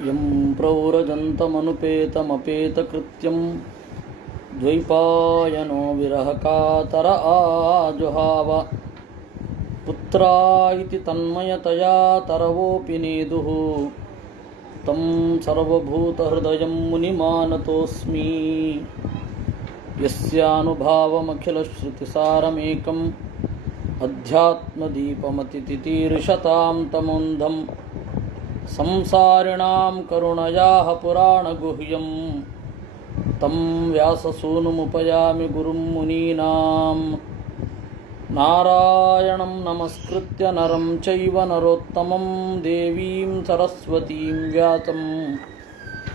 यं प्रौरजन्तमनुपेतमपेतकृत्यं द्वैपायनो विरहकातर आजुहाव पुत्रा इति तन्मयतया तरवोऽपि नेदुः तं सर्वभूतहृदयं मुनिमानतोऽस्मि। यस्यानुभावमखिलश्रुतिसारमेकम् अध्यात्मदीपमतितितीर्षतां तमोन्धं संसारिणां करुणयाः पुराणगुह्यं तं व्याससूनुमुपयामि गुरुं मुनीनां। नारायणं नमस्कृत्य नरं चैव नरोत्तमं देवीं सरस्वतीं व्यासं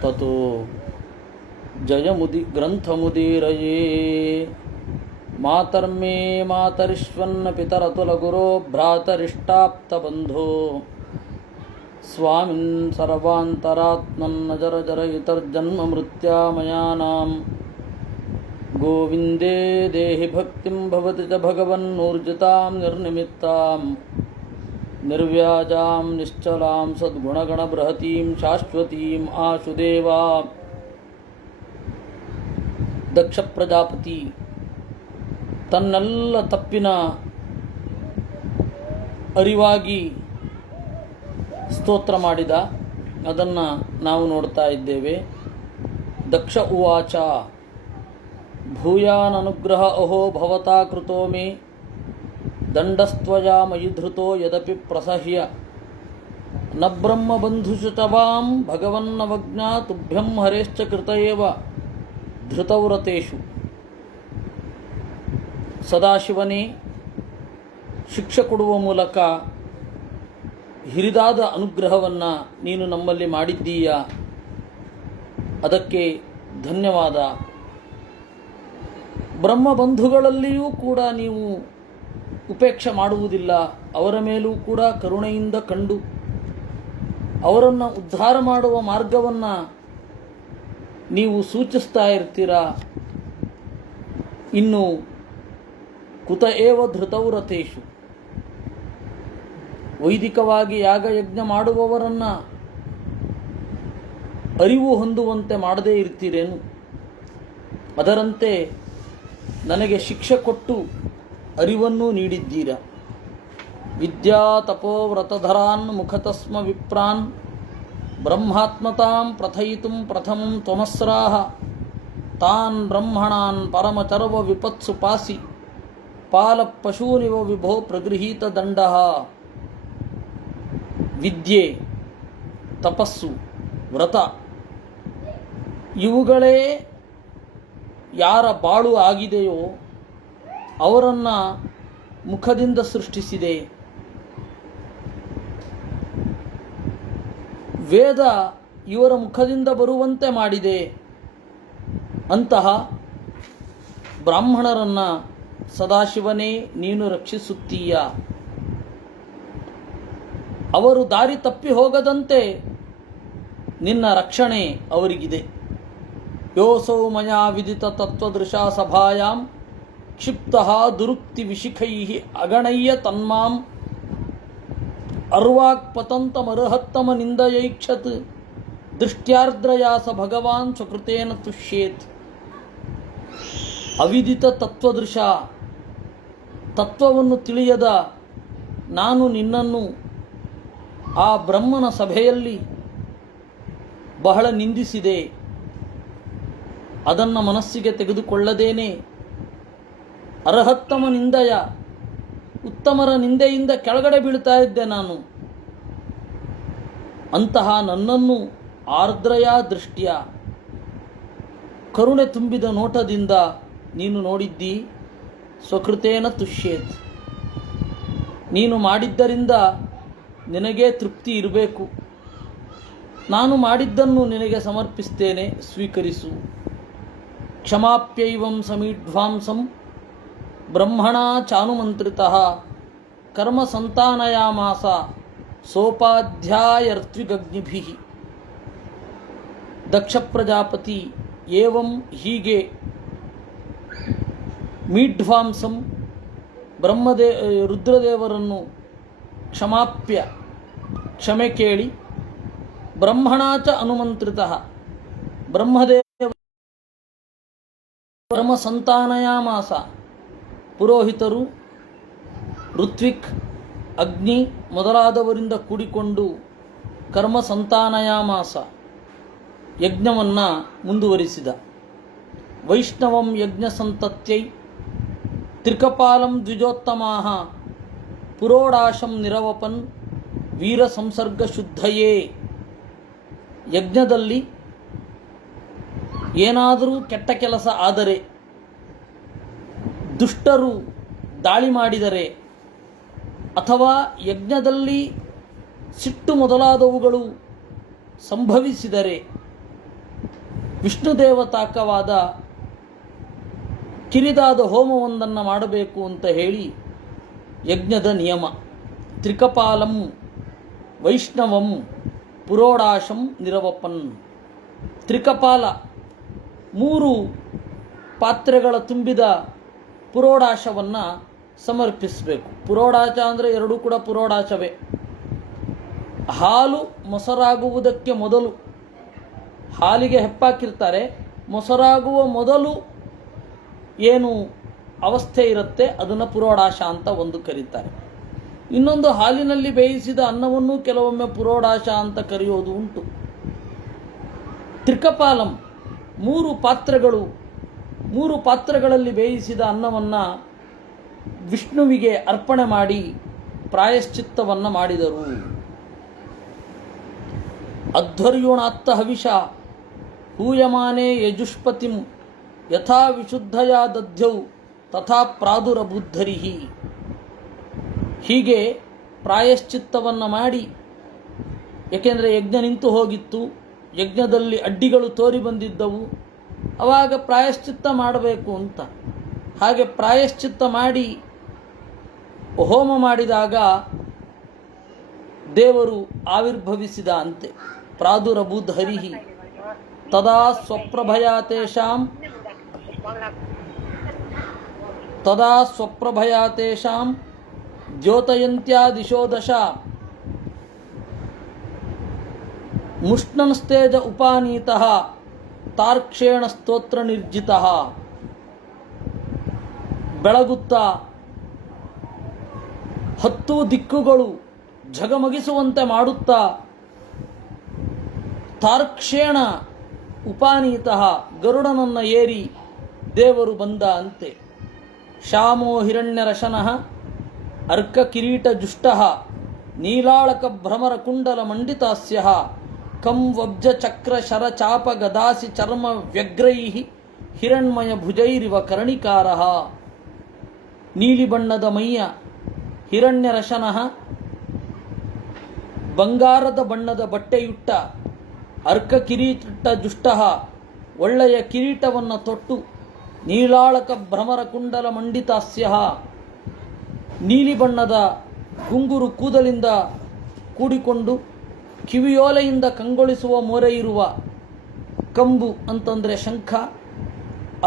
ततो ग्रन्थमुदीरये। मातर्मे मातरिष्वन्न पितरतुलगुरो भ्रातरिष्टाप्तबन्धो स्वामिन् सर्वान्तरात्मन्न जरजरयुतर्जन्ममृत्यामयानां गोविन्दे देहि भक्तिं भवति च भगवन्नूर्जितां निर्निमित्तां निर्व्याजां निश्चलां सद्गुणगणबृहतीं शाश्वतीं आशुदेवा। ದಕ್ಷ ಪ್ರಜಾಪತಿ ತನ್ನೆಲ್ಲ ತಪ್ಪಿನ ಅರಿವಾಗಿ ಸ್ತೋತ್ರ ಮಾಡಿದ. ಅದನ್ನು ನಾವು ನೋಡ್ತಾ ಇದ್ದೇವೆ. ದಕ್ಷ ಉವಾಚ ಭೂಯಾನನುಗ್ರಹ ಅಹೋ ಭವತಾ ಕೃತೋ ಮೇ ದಂಡಸ್ತ್ವಯಾ ಮಯಿ ಧೃತೋ ಯದಪಿ ಪ್ರಸಹ್ಯ ನ ಬ್ರಹ್ಮಬಂಧುಷು ತವಾಂ ಭಗವನ್ನವಜ್ಞಾ ತುಭ್ಯಂ ಹರೇಶ್ಚ ಕೃತ ಏವ ಧೃತವ್ರತೇಷು. ಸದಾಶಿವನೇ, ಶಿಕ್ಷೆ ಕೊಡುವ ಮೂಲಕ ಹಿರಿದಾದ ಅನುಗ್ರಹವನ್ನು ನೀನು ನಮ್ಮಲ್ಲಿ ಮಾಡಿದ್ದೀಯ, ಅದಕ್ಕೆ ಧನ್ಯವಾದ. ಬ್ರಹ್ಮಬಂಧುಗಳಲ್ಲಿಯೂ ಕೂಡ ನೀವು ಉಪೇಕ್ಷೆ ಮಾಡುವುದಿಲ್ಲ, ಅವರ ಮೇಲೂ ಕೂಡ ಕರುಣೆಯಿಂದ ಕಂಡು ಅವರನ್ನು ಉದ್ಧಾರ ಮಾಡುವ ಮಾರ್ಗವನ್ನು ನೀವು ಸೂಚಿಸ್ತಾ ಇರ್ತೀರ. ಇನ್ನು ಕುತ ಏವ ಧೃತವ್ರತೇಷು, ವೈದಿಕವಾಗಿ ಯಾಗಯಜ್ಞ ಮಾಡುವವರನ್ನು ಅರಿವು ಹೊಂದುವಂತೆ ಮಾಡದೇ ಇರ್ತೀರೇನು? ಅದರಂತೆ ನನಗೆ ಶಿಕ್ಷೆ ಕೊಟ್ಟು ಅರಿವನ್ನು ನೀಡಿದ್ದೀರ. ವಿದ್ಯಾ ತಪೋ ವ್ರತಧರಾನ್ ಮುಖತಸ್ಮ ವಿಪ್ರಾನ್ ಬ್ರಹ್ಮಾತ್ಮತಾಂ ಪ್ರಥಯಿತುಂ ಪ್ರಥಮಂ ತ್ವಮಸ್ರಾಹ ತಾನ್ ಬ್ರಹ್ಮಣಾನ್ ಪರಮಚರ್ವ ವಿಪತ್ಸು ಪಾಸಿ ಪಾಲ ಪಶೂನಿವ ವಿಭೋ ಪ್ರಗೃಹೀತ ದಂಡಃ. ವಿದ್ಯೆ, ತಪಸ್ಸು, ವ್ರತ ಇವುಗಳೇ ಯಾರ ಬಾಳು ಆಗಿದೆಯೋ ಅವರನ್ನು ಮುಖದಿಂದ ಸೃಷ್ಟಿಸಿದೆ. ವೇದ ಇವರ ಮುಖದಿಂದ ಬರುವಂತೆ ಮಾಡಿದೆ. ಅಂತಹ ಬ್ರಾಹ್ಮಣರನ್ನು ಸದಾಶಿವನೇ ನೀನು ರಕ್ಷಿಸುತ್ತೀಯ. ಅವರು ದಾರಿ ತಪ್ಪಿ ಹೋಗದಂತೆ ನಿನ್ನ ರಕ್ಷಣೆ ಅವರಿಗಿದೆ. ಯೋಸೌ ಮಯಾ ವಿದಿತ ತತ್ವದೃಶಾ ಸಭಾಯಾಂ ಕ್ಷಿಪ್ತಃ ದುರುಕ್ತಿ ವಿಶಿಖೈಃ ಅಗಣಯ್ಯ ತನ್ಮಾಂ ಅರ್ವಾಕ್ ಪತಂತಮರ್ಹತ್ತಮ ನಿಂದಯೈಕ್ಷತ್ ದೃಷ್ಟ್ಯಾರ್ದ್ರಯಾ ಸ ಭಗವಾನ್ ಸ್ವಕೃತೇನ ತುಷ್ಯೇತ್. ಅವಿದಿತ ತತ್ವದೃಶ, ತತ್ವವನ್ನು ತಿಳಿಯದ ನಾನು ನಿನ್ನನ್ನು ಆ ಬ್ರಹ್ಮನ ಸಭೆಯಲ್ಲಿ ಬಹಳ ನಿಂದಿಸಿದೆ. ಅದನ್ನು ಮನಸ್ಸಿಗೆ ತೆಗೆದುಕೊಳ್ಳದೇನೆ ಅರ್ಹತ್ತಮ ನಿಂದಯ, ಉತ್ತಮರ ನಿಂದೆಯಿಂದ ಕೆಳಗಡೆ ಬೀಳ್ತಾ ಇದ್ದೆ ನಾನು. ಅಂತಹ ನನ್ನನ್ನು ಆರ್ದ್ರಯ ದೃಷ್ಟಿಯ, ಕರುಣೆ ತುಂಬಿದ ನೋಟದಿಂದ ನೀನು ನೋಡಿದ್ದಿ. ಸ್ವಕೃತೇನ ತುಷ್ಯೇತ್, ನೀನು ಮಾಡಿದ್ದರಿಂದ ನಿನಗೇ ತೃಪ್ತಿ ಇರಬೇಕು. ನಾನು ಮಾಡಿದ್ದನ್ನು ನಿನಗೆ ಸಮರ್ಪಿಸ್ತೇನೆ, ಸ್ವೀಕರಿಸು. ಕ್ಷಮಾಪ್ಯೈವಂ ಸಮೀಢ್ವಾಂಸಂ ಬ್ರಹ್ಮಣ ಚಾನುಮಂತ್ರಿತಃ ಕರ್ಮ ಸಂತಾನಯಾಮಾಸ ಸೋಪಾಧ್ಯಾಯರ್ತ್ವಿಗಗ್ನಿಭಿಃ. ದಕ್ಷ ಪ್ರಜಾಪತಿ ಏವಂ ಹೀಗೆ ಮೀಢ್ವಾಂಸಂ ರುದ್ರದೇವರನ್ನು ಕ್ಷಮಾಪ್ಯ ಕ್ಷಮೆ ಕೇಳಿ ಬ್ರಹ್ಮಣಾ ಚ ಅನುಮಂತ್ರಿತಃ ಬ್ರಹ್ಮದೇವ ಕರ್ಮ ಸಂತಾನಯಾಮಾಸ ಪುರೋಹಿತರು ಋತ್ವಿಕ್ ಅಗ್ನಿ ಮೊದಲಾದವರಿಂದ ಕೂಡಿಕೊಂಡು ಕರ್ಮ ಸಂತಾನಯಾಮಾಸ ಯಜ್ಞವನ್ನು ಮುಂದುವರಿಸಿದ. ವೈಷ್ಣವಂ ಯಜ್ಞ ಸಂತತ್ಯೈ ತ್ರಿಕಪಾಲಂ ದ್ವಿಜೋತ್ತಮಾಹ ಪುರೋಡಾಶಂ ನಿರವಪನ್ ವೀರ ಸಂಸರ್ಗ ಶುದ್ಧಯೇ. ಯಜ್ಞದಲ್ಲಿ ಏನಾದರೂ ಕೆಟ್ಟ ಕೆಲಸ ಆದರೆ, ದುಷ್ಟರು ದಾಳಿ ಮಾಡಿದರೆ, ಅಥವಾ ಯಜ್ಞದಲ್ಲಿ ಸಿಟ್ಟು ಮೊದಲಾದವುಗಳು ಸಂಭವಿಸಿದರೆ ವಿಷ್ಣು ದೇವತಾಕವಾದ ಕಿರಿದಾದ ಹೋಮವೊಂದನ್ನು ಮಾಡಬೇಕು ಅಂತ ಹೇಳಿ ಯಜ್ಞದ ನಿಯಮ. ತ್ರಿಕಪಾಲಂ ವೈಷ್ಣವಂ ಪುರೋಡಾಶಂ ನಿರವಪನ್. ತ್ರಿಕಪಾಲ 3 ಪಾತ್ರೆಗಳ ತುಂಬಿದ ಪುರೋಡಾಶವನ್ನು ಸಮರ್ಪಿಸಬೇಕು. ಪುರೋಡಾಶ ಅಂದರೆ ಎರಡೂ ಕೂಡ ಪುರೋಡಾಶವೇ. ಹಾಲು ಮೊಸರಾಗುವುದಕ್ಕೆ ಮೊದಲು, ಹಾಲಿಗೆ ಹೆಪ್ಪಾಕಿರ್ತಾರೆ, ಮೊಸರಾಗುವ ಮೊದಲು ಏನು ಅವಸ್ಥೆ ಇರುತ್ತೆ ಅದನ್ನು ಪುರೋಡಾಶ ಅಂತ ಒಂದು ಕರೀತಾರೆ. ಇನ್ನೊಂದು ಹಾಲಿನಲ್ಲಿ ಬೇಯಿಸಿದ ಅನ್ನವನ್ನು ಕೆಲವೊಮ್ಮೆ ಪುರೋಡಾಶ ಅಂತ ಕರೆಯೋದು ಉಂಟು. ತ್ರಿಕಪಾಲಂ 3 ಪಾತ್ರೆಗಳಲ್ಲಿ ಬೇಯಿಸಿದ ಅನ್ನವನ್ನು ವಿಷ್ಣುವಿಗೆ ಅರ್ಪಣೆ ಮಾಡಿ ಪ್ರಾಯಶ್ಚಿತ್ತವನ್ನು ಮಾಡಿದರು. ಅಧ್ವರ್ಯುಣಾತ್ತ ಹವಿಷ ಹೂಯಮಾನೆ ಯಜುಷ್ಪತಿಂ ಯಥಾ ವಿಶುದ್ಧಯ ದಧ್ಯೌ ತಥಾ ಪ್ರಾದುರಬುದ್ಧರಿಹಿ. ಹೀಗೆ ಪ್ರಾಯಶ್ಚಿತ್ತವನ್ನು ಮಾಡಿ, ಏಕೆಂದರೆ ಯಜ್ಞ ನಿಂತು ಹೋಗಿತ್ತು, ಯಜ್ಞದಲ್ಲಿ ಅಡ್ಡಿಗಳು ತೋರಿ ಬಂದಿದ್ದವು, ಆವಾಗ ಪ್ರಾಯಶ್ಚಿತ್ತ ಮಾಡಬೇಕು ಅಂತ. ಹಾಗೆ ಪ್ರಾಯಶ್ಚಿತ್ತ ಮಾಡಿ ಹೋಮ ಮಾಡಿದಾಗ ದೇವರು ಆವಿರ್ಭವಿಸಿದ ಅಂತೆ. ಪ್ರಾದುರಬುದ್ ಹರಿಹಿ ತದಾ ಸ್ವಪ್ರಭಯಾತೇಷಾಂ ದ್ಯೋತಯಂತ್ಯಾ ದಿಶೋ ದಶ ಮುಷ್ಣನ್ಸ್ತೇಜ ಉಪಾನೀತಃ ತಾರ್ಕ್ಷೇಣ ಸ್ತೋತ್ರ ನಿರ್ಜಿತಃ. ಬೆಳಗುತ್ತಾ 10 ದಿಕ್ಕುಗಳು ಝಗಮಗಿಸುವಂತೆ ಮಾಡುತ್ತಾ ತಾರ್ಕ್ಷೇಣ ಉಪಾನೀತಃ ಗರುಡನನ್ನು ಏರಿ ದೇವರು ಬಂದ ಅಂತೆ. ಶ್ಯಾಮೋ ಹಿರಣ್ಯರಶನಃ ಅರ್ಕ ಕಿರೀಟ ಜುಷ್ಟಃ ನೀಲಾಳಕ ಭ್ರಮರ ಕುಂಡಲ ಮಂಡಿತಾಸ್ಯಃ ಕಂ ವಬ್ಜ ಚಕ್ರ ಶರ ಚಾಪ ಗದಾಸಿ ಚರ್ಮ ವ್ಯಗ್ರೈಃ ಹಿರಣ್ಮಯ ಭುಜೈರಿವ ಕರ್ಣಿಕಾರಃ. ನೀಲಿ ಬಣ್ಣದ ಮೈಯ ಹಿರಣ್ಯರಶನಃ ಬಂಗಾರದ ಬಣ್ಣದ ಬಟ್ಟೆಯುಟ್ಟ ಅರ್ಕ ಕಿರೀಟ ಜುಷ್ಟಃ ಒಳ್ಳೆಯ ಕಿರೀಟವನ್ನು ತೊಟ್ಟು ನೀಲಾಳಕ ಭ್ರಮರ ಕುಂಡಲ ಮಂಡಿತಾಸ್ಯಃ ನೀಲಿ ಬಣ್ಣದ ಗುಂಗುರು ಕೂದಲಿಂದ ಕೂಡಿಕೊಂಡು ಕಿವಿಯೋಲೆಯಿಂದ ಕಂಗೊಳಿಸುವ ಮೊರೆ ಇರುವ ಕಂಬು ಅಂತಂದರೆ ಶಂಖ,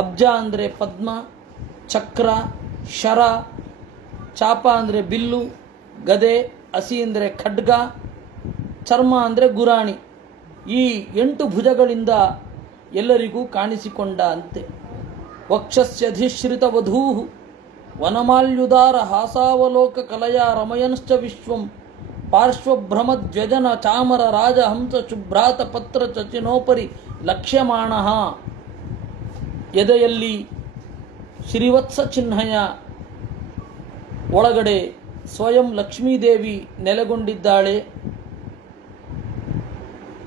ಅಬ್ಜ ಅಂದರೆ ಪದ್ಮ, ಚಕ್ರ, ಶರ, ಚಾಪ ಅಂದರೆ ಬಿಲ್ಲು, ಗದೆ, ಅಸಿ ಅಂದರೆ ಖಡ್ಗ, ಚರ್ಮ ಅಂದರೆ ಗುರಾಣಿ. ಈ 8 ಭುಜಗಳಿಂದ ಎಲ್ಲರಿಗೂ ಕಾಣಿಸಿಕೊಂಡ ಅಂತೆ. ವಕ್ಷಸ್ಯಧಿಶ್ರಿತ ವಧೂ ವನಮಾಲ್ಯುದಾರ ಹಾಸಾವಲೋಕ ಕಲಯ ರಮಯನ್ಶ್ಚ ವಿಶ್ವಂ ಪಾರ್ಶ್ವಭ್ರಮದ್ವ್ಯಜನ ಚಾಮರ ರಾಜ ಹಂಸ ಶುಭ್ರಾತ ಪತ್ರ ಚಚಿನೋಪರಿ ಲಕ್ಷ್ಯಮಾಣಃ. ಎದೆಯಲ್ಲಿ ಶ್ರೀವತ್ಸ ಚಿಹ್ನೆಯ ಒಳಗಡೆ ಸ್ವಯಂ ಲಕ್ಷ್ಮೀದೇವಿ ನೆಲೆಗೊಂಡಿದ್ದಾಳೆ.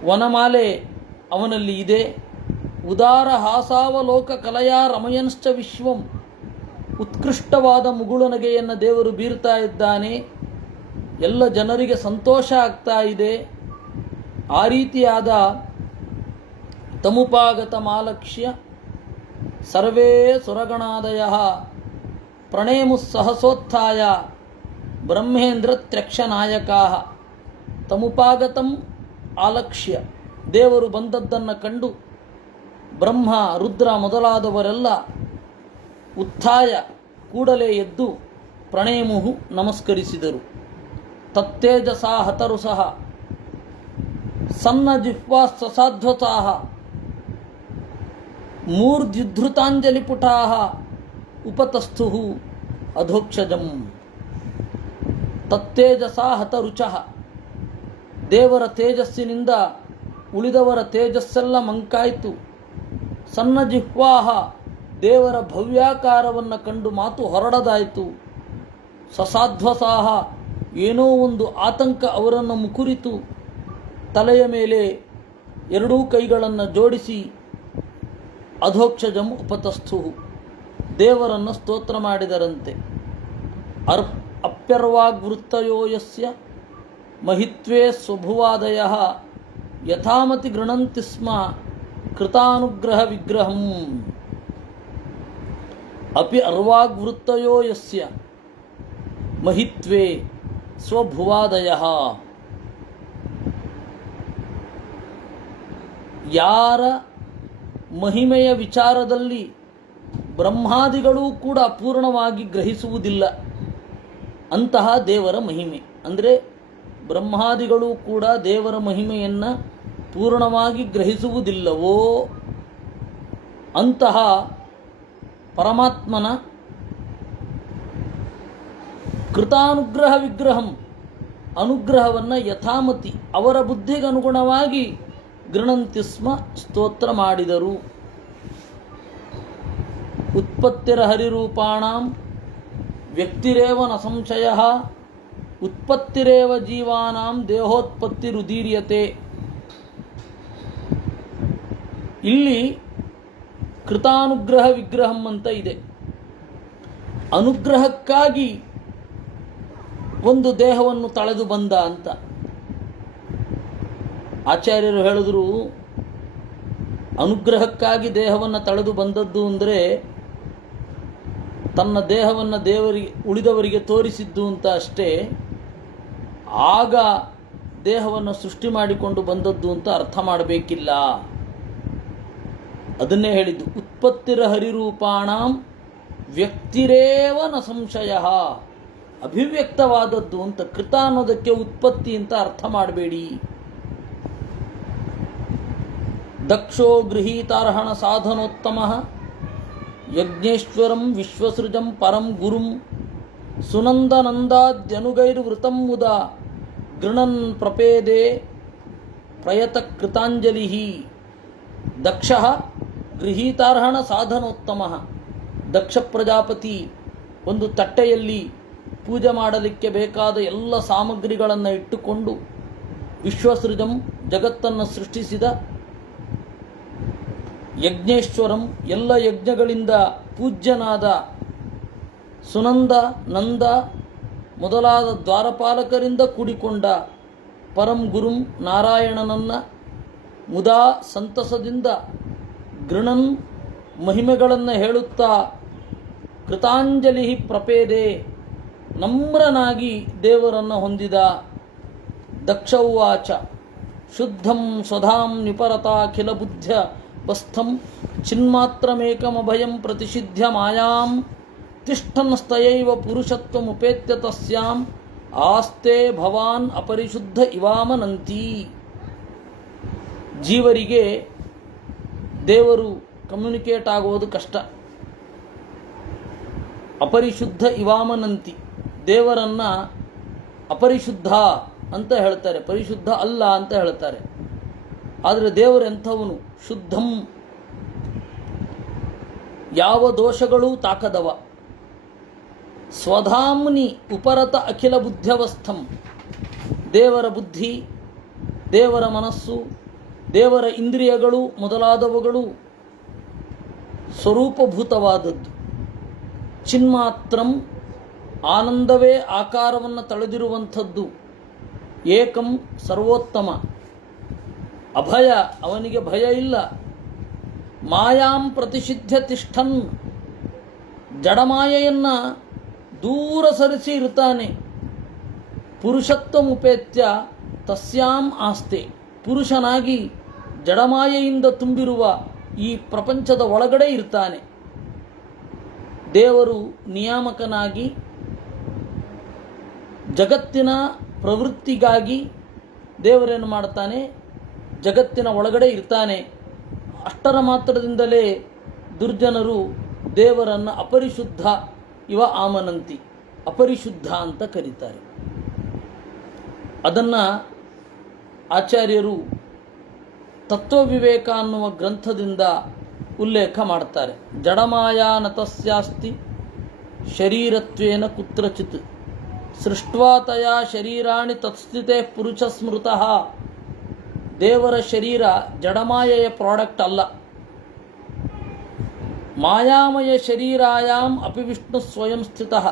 ವನಮಾಲೆ ಅವನಲ್ಲಿ ಇದೆ. ಉದಾರ ಹಾಸಾವಲೋಕ ಕಲಯ ರಮಯನ್ಶ್ಚ ವಿಶ್ವಂ ಉತ್ಕೃಷ್ಟವಾದ ಮುಗುಳುನಗೆಯನ್ನು ದೇವರು ಬೀರ್ತಾ ಇದ್ದಾನೆ. ಎಲ್ಲ ಜನರಿಗೆ ಸಂತೋಷ ಆಗ್ತಾ ಇದೆ. ಆ ರೀತಿಯಾದ ತಮುಪಾಗತ ಮಾಲಕ್ಷ್ಯ ಸರ್ವೇ ಸುರಗಣಾದಯ ಪ್ರಣೇಮುಸ್ಸಹಸೋತ್ಥಾಯ ಬ್ರಹ್ಮೇಂದ್ರ ತ್ರ್ಯಕ್ಷನಾಯಕಾ. ತಮುಪಾಗತಂ ಆಲಕ್ಷ್ಯ, ದೇವರು ಬಂದದ್ದನ್ನು ಕಂಡು ಬ್ರಹ್ಮ ರುದ್ರ ಮೊದಲಾದವರೆಲ್ಲ ಉತ್ಥಾಯ ಕೂಡಲೇ ಎದ್ದು ಪ್ರಣೇಮುಹು ನಮಸ್ಕರಿಸಿದರು. ತತ್ತೇಜಸಾ ಹತರು ಸಹ ಸನ್ನ ಜಿಹ್ವಾ ಸಸಾಧ್ವತಾಃ ಮೂರ್ಧ್ಯುಧೃತಾಂಜಲಿಪುಟಾಃ ಉಪತಸ್ಥುಃ ಅಧೋಕ್ಷಜಂ ತತ್ತೇಜಸಾ ಹತರುಚಃ. ದೇವರ ತೇಜಸ್ಸಿನಿಂದ ಉಳಿದವರ ತೇಜಸ್ಸೆಲ್ಲ ಮಂಕಾಯಿತು. ಸನ್ನ ಜಿಹ್ವಾಹ, ದೇವರ ಭವ್ಯಾಕಾರವನ್ನು ಕಂಡು ಮಾತು ಹೊರಡದಾಯಿತು. ಸಸಾಧ್ವಸಾಹ, ಏನೋ ಒಂದು ಆತಂಕ ಅವರನ್ನು ಮುಕುರಿತು. ತಲೆಯ ಮೇಲೆ ಎರಡೂ ಕೈಗಳನ್ನು ಜೋಡಿಸಿ ಅಧೋಕ್ಷಜಂ ಉಪತಸ್ಥು, ದೇವರನ್ನು ಸ್ತೋತ್ರ ಮಾಡಿದರಂತೆ. ಅಪ್ಯರ್ವಾಗ್ವೃತ್ತಯೋ ಯಸ್ಯ ಮಹಿತ್ವೇ ಸ್ವಭುವಾದಯಃ ಯಥಾಮತಿ ಗೃಣಂತಿ ಸ್ಮ ಕೃತಾನುಗ್ರಹ ವಿಗ್ರಹಂ. ಅಪಿ ಅರ್ವಾಗ್ವೃತ್ತಯೋ ಯಸ್ಯ ಮಹಿತ್ವೇ ಸ್ವಭುವಾದಯಃ. ಯಾರ ಮಹಿಮೆಯ ವಿಚಾರದಲ್ಲಿ ಬ್ರಹ್ಮಾದಿಗಳೂ ಕೂಡ ಪೂರ್ಣವಾಗಿ ಗ್ರಹಿಸುವುದಿಲ್ಲ ಅಂತಹ ದೇವರ ಮಹಿಮೆ, ಅಂದರೆ ಬ್ರಹ್ಮಾದಿಗಳೂ ಕೂಡ ದೇವರ ಮಹಿಮೆಯನ್ನು ಪೂರ್ಣವಾಗಿ ಗ್ರಹಿಸುವುದಿಲ್ಲವೋ ಅಂತಹ ಪರಮಾತ್ಮನ ಕೃತಾನುಗ್ರಹ ವಿಗ್ರಹಂ, ಅನುಗ್ರಹವನ್ನು ಯಥಾಮತಿ ಅವರ ಬುದ್ಧಿಗನುಗುಣವಾಗಿ ಗೃಣಂತಿ ಸ್ಮ, ಸ್ತೋತ್ರ ಮಾಡಿದರು. ಉತ್ಪತ್ತಿರಹರಿರೂಪಾಣಾಂ ವ್ಯಕ್ತಿರೇವ ನ ಸಂಶಯಃ ಉತ್ಪತ್ತಿರೇವ ಜೀವಾನಾಂ ದೇಹೋತ್ಪತ್ತಿರುದೀರ್ಯತೆ. ಇಲ್ಲಿ ಕೃತಾನುಗ್ರಹ ವಿಗ್ರಹಂ ಅಂತ ಇದೆ. ಅನುಗ್ರಹಕ್ಕಾಗಿ ಒಂದು ದೇಹವನ್ನು ತಳೆದು ಬಂದ ಅಂತ ಆಚಾರ್ಯರು ಹೇಳಿದ್ರು. ಅನುಗ್ರಹಕ್ಕಾಗಿ ದೇಹವನ್ನು ತಳೆದು ಬಂದದ್ದು ಅಂದರೆ ತನ್ನ ದೇಹವನ್ನು ಉಳಿದವರಿಗೆ ತೋರಿಸಿದ್ದು ಅಂತ ಅಷ್ಟೇ. ಆಗ ದೇಹವನ್ನು ಸೃಷ್ಟಿ ಮಾಡಿಕೊಂಡು ಬಂದದ್ದು ಅಂತ ಅರ್ಥ ಮಾಡಬೇಕಿಲ್ಲ. ಅದನ್ನೇ ಹೇಳಿದ್ದು. ಉತ್ಪತ್ತಿರ ಹರಿರೂಪಾಣಾಂ ವ್ಯಕ್ತಿರೇವ ನ ಸಂಶಯ, ಅಭಿವ್ಯಕ್ತವಾದದ್ದು ಅಂತ. ಕೃತ ಅನ್ನೋದಕ್ಕೆ ಉತ್ಪತ್ತಿ ಅಂತ ಅರ್ಥ ಮಾಡಬೇಡಿ. ದಕ್ಷೋ ಗೃಹೀತಾರ್ಹಣ ಸಾಧನೋತ್ತಮ ಯಜ್ಞೇಶ್ವರಂ ವಿಶ್ವಸೃಜಂ ಪರಂ ಗುರುಂ ಸುನಂದನಂದಾದ್ಯನುಗೈರ್ವೃತಂ ಮುದ ಗೃಣನ್ ಪ್ರಪೇದೆ ಪ್ರಯತ ಕೃತಾಂಜಲಿ. ದಕ್ಷ ಗೃಹೀತಾರ್ಹಣ ಸಾಧನೋತ್ತಮ. ದಕ್ಷ ಪ್ರಜಾಪತಿ ಒಂದು ತಟ್ಟೆಯಲ್ಲಿ ಪೂಜೆ ಮಾಡಲಿಕ್ಕೆ ಬೇಕಾದ ಎಲ್ಲ ಸಾಮಗ್ರಿಗಳನ್ನು ಇಟ್ಟುಕೊಂಡು ವಿಶ್ವಸೃಜಂ ಜಗತ್ತನ್ನು ಸೃಷ್ಟಿಸಿದ, ಯಜ್ಞೇಶ್ವರಂ ಎಲ್ಲ ಯಜ್ಞಗಳಿಂದ ಪೂಜ್ಯನಾದ, ಸುನಂದ ನಂದ ಮೊದಲಾದ ದ್ವಾರಪಾಲಕರಿಂದ ಕೂಡಿಕೊಂಡ ಪರಂ ಗುರುಂ ನಾರಾಯಣನನ್ನ ಮುದಾ ಸಂತಸದಿಂದ ಗೃಣನ್ ಮಹಿಮೆಗಳನ್ನು ಹೇಳುತ್ತಾ ಕೃತಾಂಜಲಿ ಪ್ರಪೇದೆ ನಮ್ರನಾಗಿ ದೇವರನ್ನು ಹೊಂದಿದ. ದಕ್ಷ ಉವಾಚ ಶುದ್ಧಂ ಸ್ವಧಾಂ ನಿಪರತಾಖಿಲ ಬುದ್ಧ್ಯ ಬಸ್ಥಂ ಚಿನ್ಮಾತ್ರಮೇಕಮಭಯಂ ಪ್ರತಿಷಿಧ್ಯ ಮಾಯಾಂ ತಿಷ್ಠನ್ ಸ್ತಯೈವ ಪುರುಷತ್ವಮುಪೇತ್ಯ ತಸ್ಯಾಂ ಆಸ್ತೆ ಭವಾನ್ ಅಪರಿಶುದ್ಧ ಇವಾಮನಂತಿ. ಜೀವರಿಗೆ ದೇವರು ಕಮ್ಯುನಿಕೇಟ್ ಆಗುವುದು ಕಷ್ಟ. ಅಪರಿಶುದ್ಧ ಇವಾಮನಂತಿ, ದೇವರನ್ನು ಅಪರಿಶುದ್ಧ ಅಂತ ಹೇಳ್ತಾರೆ, ಪರಿಶುದ್ಧ ಅಲ್ಲ ಅಂತ ಹೇಳ್ತಾರೆ. ಆದರೆ ದೇವರೆಂಥವನು? ಶುದ್ಧಂ, ಯಾವ ದೋಷಗಳೂ ತಾಕದವ. ಸ್ವಧಾಮ್ನಿ ಉಪರತ ಅಖಿಲ ಬುದ್ಧ್ಯವಸ್ಥಂ, ದೇವರ ಬುದ್ಧಿ, ದೇವರ ಮನಸ್ಸು, ದೇವರ ಇಂದ್ರಿಯಗಳು ಮೊದಲಾದವುಗಳು ಸ್ವರೂಪಭೂತವಾದದ್ದು. ಚಿನ್ಮಾತ್ರಂ, ಆನಂದವೇ ಆಕಾರವನ್ನು ತಳೆದಿರುವಂಥದ್ದು. ಏಕಂ, ಸರ್ವೋತ್ತಮ. ಅಭಯ, ಅವನಿಗೆ ಭಯ ಇಲ್ಲ. ಮಾಯಾಂ ಪ್ರತಿಷಿಧ್ಯ ತಿಷ್ಠನ್, ಜಡಮಾಯೆಯನ್ನು ದೂರ ಸರಿಸಿ ಇರ್ತಾನೆ. ಪುರುಷತ್ವಮುಪೇತ್ಯ ತಸ್ಯಾಂ ಆಸ್ತೆ, ಪುರುಷನಾಗಿ ಜಡಮಾಯೆಯಿಂದ ತುಂಬಿರುವ ಈ ಪ್ರಪಂಚದ ಒಳಗಡೆ ಇರ್ತಾನೆ. ದೇವರು ನಿಯಾಮಕನಾಗಿ ಜಗತ್ತಿನ ಪ್ರವೃತ್ತಿಗಾಗಿ ದೇವರೇನು ಮಾಡ್ತಾನೆ? ಜಗತ್ತಿನ ಒಳಗಡೆ ಇರ್ತಾನೆ. ಅಷ್ಟರ ಮಾತ್ರದಿಂದಲೇ ದುರ್ಜನರು ದೇವರನ್ನು ಅಪರಿಶುದ್ಧ ಇವ ಆಮನಂತಿ, ಅಪರಿಶುದ್ಧ ಅಂತ ಕರೀತಾರೆ. ಅದನ್ನು ಆಚಾರ್ಯರು ತತ್ವವಿವೇಕ ಅನ್ನುವ ಗ್ರಂಥದಿಂದ ಉಲ್ಲೇಖ ಮಾಡ್ತಾರೆ. ಜಡಮಾಯಾ ನತಸ್ಯಾಸ್ತಿ ಶರೀರತ್ವೇನ ಕುತ್ರಚಿತ್ ಸೃಷ್ಟ್ವಾ ತಯಾ ಶರೀರಾಣಿ ತತ್ಸ್ಥಿತೆ ಪುರುಷ ಸ್ಮೃತಃ. ದೇವರ ಶರೀರ ಜಡಮಾಯೆಯ ಪ್ರಾಡಕ್ಟ್ ಅಲ್ಲ. ಮಾಯಾಮಯ ಶರೀರಾಯಾಮ್ ಅಪಿ ವಿಷ್ಣು ಸ್ವಯಂ ಸ್ಥಿತಃ.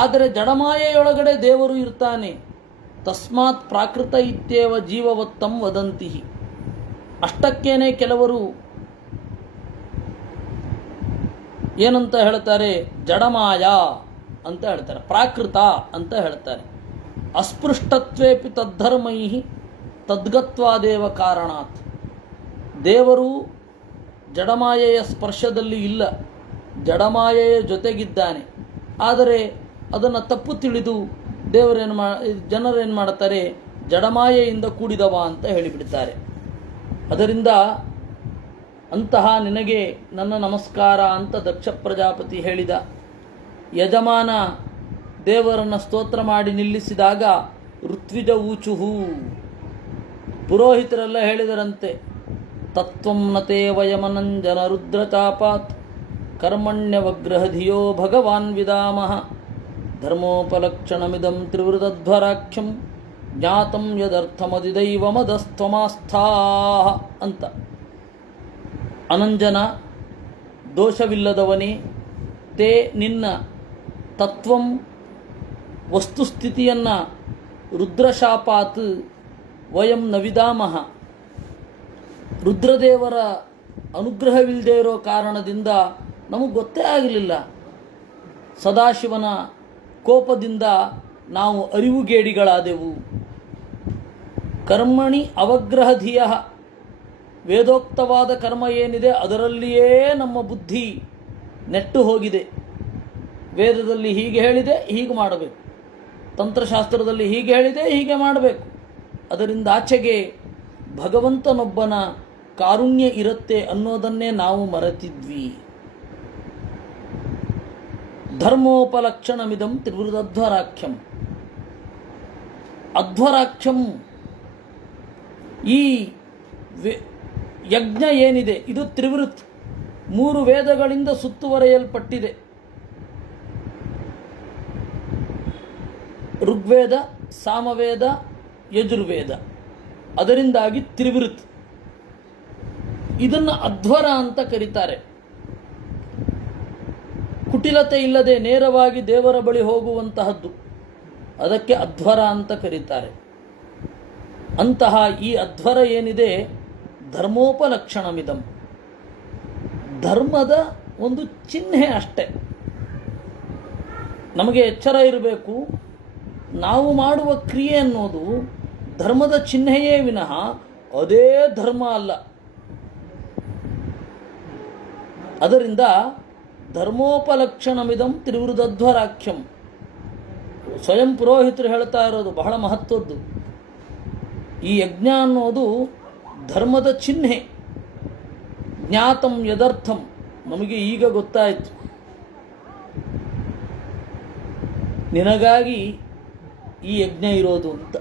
ಆದರೆ ಜಡಮಾಯೆಯೊಳಗಡೆ ದೇವರು ಇರ್ತಾನೆ. ತಸ್ಮಾತ್ ಪ್ರಾಕೃತ ಇತ್ಯೇವ ಜೀವವತ್ತಂ ವದಂತಿ. ಅಷ್ಟಕ್ಕೇನೆ ಕೆಲವರು ಏನಂತ ಹೇಳ್ತಾರೆ? ಜಡಮಾಯ ಅಂತ ಹೇಳ್ತಾರೆ, ಪ್ರಾಕೃತ ಅಂತ ಹೇಳ್ತಾರೆ. ಅಸ್ಪೃಷ್ಟತ್ವೇಪಿ ತದ್ಧರ್ಮೈ ತದ್ಗತ್ವಾದೇವ ಕಾರಣಾತ್. ದೇವರು ಜಡಮಾಯೆಯ ಸ್ಪರ್ಶದಲ್ಲಿ ಇಲ್ಲ, ಜಡಮಾಯೆಯ ಜೊತೆಗಿದ್ದಾನೆ. ಆದರೆ ಅದನ್ನು ತಪ್ಪು ತಿಳಿದು ಜನರೇನು ಮಾಡ್ತಾರೆ? ಜಡಮಾಯೆಯಿಂದ ಕೂಡಿದವ ಅಂತ ಹೇಳಿಬಿಡ್ತಾರೆ. ಅದರಿಂದ ಅಂತಹ ನಿನಗೆ ನನ್ನ ನಮಸ್ಕಾರ ಅಂತ ದಕ್ಷ ಪ್ರಜಾಪತಿ ಹೇಳಿದ. ಯಜಮಾನ ದೇವರನ್ನು ಸ್ತೋತ್ರ ಮಾಡಿ ನಿಲ್ಲಿಸಿದಾಗ ಋತ್ವಿಜ ಊಚುಹು, ಪುರೋಹಿತರೆಲ್ಲ ಹೇಳಿದರಂತೆ, ತತ್ವಂ ನತೇ ವಯಮನಂಜನ ರುದ್ರಚಾಪಾತ್ ಕರ್ಮಣ್ಯವಗ್ರಹಧಿಯೋ ಭಗವಾನ್ ವಿದಾಮಃ ಧರ್ಮೋಪಲಕ್ಷಣಮಿದಂ ತ್ರಿವೃತಧ್ವರಾಖ್ಯಂ ಜ್ಞಾತಂ ಯದರ್ಥಮದಿದೈವಮದಸ್ತ್ವಮಾಸ್ಥಾಃ ಅಂತ. ಅನಂಜನ, ದೋಷವಿಲ್ಲದವನೇ, ತೇ ನಿನ್ನ ತತ್ವಂ ವಸ್ತುಸ್ಥಿತಿಯನ್ನು ರುದ್ರಶಾಪಾತ್ ವಯಂ ನ ವಿದಾಮಃ. ರುದ್ರದೇವರ ಅನುಗ್ರಹವಿಲ್ಲದೆ ಇರೋ ಕಾರಣದಿಂದ ನಮಗೆ ಗೊತ್ತೇ ಆಗಲಿಲ್ಲ. ಸದಾಶಿವನ ಕೋಪದಿಂದ ನಾವು ಅರಿವುಗೇಡಿಗಳಾದೆವು. ಕರ್ಮಣಿ ಅವಗ್ರಹಧಿಯ, ವೇದೋಕ್ತವಾದ ಕರ್ಮ ಏನಿದೆ ಅದರಲ್ಲಿಯೇ ನಮ್ಮ ಬುದ್ಧಿ ನೆಟ್ಟು ಹೋಗಿದೆ. ವೇದದಲ್ಲಿ ಹೀಗೆ ಹೇಳಿದೆ, ಹೀಗೆ ಮಾಡಬೇಕು. ತಂತ್ರಶಾಸ್ತ್ರದಲ್ಲಿ ಹೀಗೆ ಹೇಳಿದೆ, ಹೀಗೆ ಮಾಡಬೇಕು. ಅದರಿಂದ ಆಚೆಗೆ ಭಗವಂತನೊಬ್ಬನ ಕಾರುಣ್ಯ ಇರುತ್ತೆ ಅನ್ನೋದನ್ನೇ ನಾವು ಮರೆತಿದ್ವಿ. ಧರ್ಮೋಪಲಕ್ಷಣಮಿದಂ ತ್ರಿವೃತಧ್ವರಾಖ್ಯಂ. ಅಧ್ವರಾಖ್ಯಂ, ಈ ಯಜ್ಞ ಏನಿದೆ ಇದು ತ್ರಿವೃತ್, 3 ವೇದಗಳಿಂದ ಸುತ್ತುವರೆಯಲ್ಪಟ್ಟಿದೆ. ಋಗ್ವೇದ, ಸಾಮವೇದ, ಯಜುರ್ವೇದ. ಅದರಿಂದಾಗಿ ತ್ರಿವೃತ್. ಇದನ್ನು ಅಧ್ವರ ಅಂತ ಕರೀತಾರೆ. ಕುಟಿಲತೆ ಇಲ್ಲದೆ ನೇರವಾಗಿ ದೇವರ ಬಳಿ ಹೋಗುವಂತಹದ್ದು, ಅದಕ್ಕೆ ಅಧ್ವರ ಅಂತ ಕರೀತಾರೆ. ಅಂತಹ ಈ ಅಧ್ವರ ಏನಿದೆ ಧರ್ಮೋಪಲಕ್ಷಣಮಿದಂ, ಧರ್ಮದ ಒಂದು ಚಿಹ್ನೆ ಅಷ್ಟೆ. ನಮಗೆ ಎಚ್ಚರ ಇರಬೇಕು, ನಾವು ಮಾಡುವ ಕ್ರಿಯೆ ಅನ್ನೋದು ಧರ್ಮದ ಚಿಹ್ನೆಯೇ ವಿನಃ ಅದೇ ಧರ್ಮ ಅಲ್ಲ. ಅದರಿಂದ ಧರ್ಮೋಪಲಕ್ಷಣಮಿದಂ ತ್ರಿವೃತಧ್ವರಾಖ್ಯಂ. ಸ್ವಯಂ ಪುರೋಹಿತರು ಹೇಳ್ತಾ ಇರೋದು ಬಹಳ ಮಹತ್ವದ್ದು. ಈ ಯಜ್ಞ ಅನ್ನೋದು ಧರ್ಮದ ಚಿಹ್ನೆ. ಜ್ಞಾತಂ ಯದರ್ಥಂ, ನಮಗೆ ಈಗ ಗೊತ್ತಾಯಿತು. ನಿನಗಾಗಿ ಈ ಯಜ್ಞ ಇರೋದು ಅಂತ,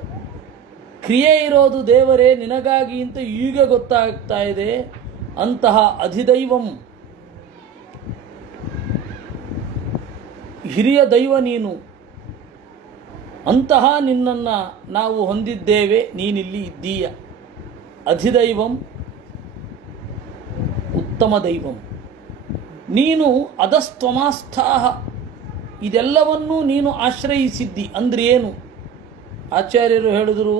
ಕ್ರಿಯೆ ಇರೋದು ದೇವರೇ ನಿನಗಾಗಿ ಅಂತ ಈಗ ಗೊತ್ತಾಗ್ತಾ ಇದೆ. ಅಂತಹ ಅಧಿದೈವಂ, ಹಿರಿಯ ದೈವ ನೀನು. ಅಂತಹ ನಿನ್ನನ್ನು ನಾವು ಹೊಂದಿದ್ದೇವೆ, ನೀನಿಲ್ಲಿ ಇದ್ದೀಯ. ಅಧಿದೈವಂ ಉತ್ತಮ ದೈವಂ. ನೀನು ಅಧಸ್ತ್ವಮಾಸ್ಥಾಹ, ಇದೆಲ್ಲವನ್ನೂ ನೀನು ಆಶ್ರಯಿಸಿದ್ದಿ. ಅಂದ್ರೆ ಏನು? ಆಚಾರ್ಯರು ಹೇಳಿದರು,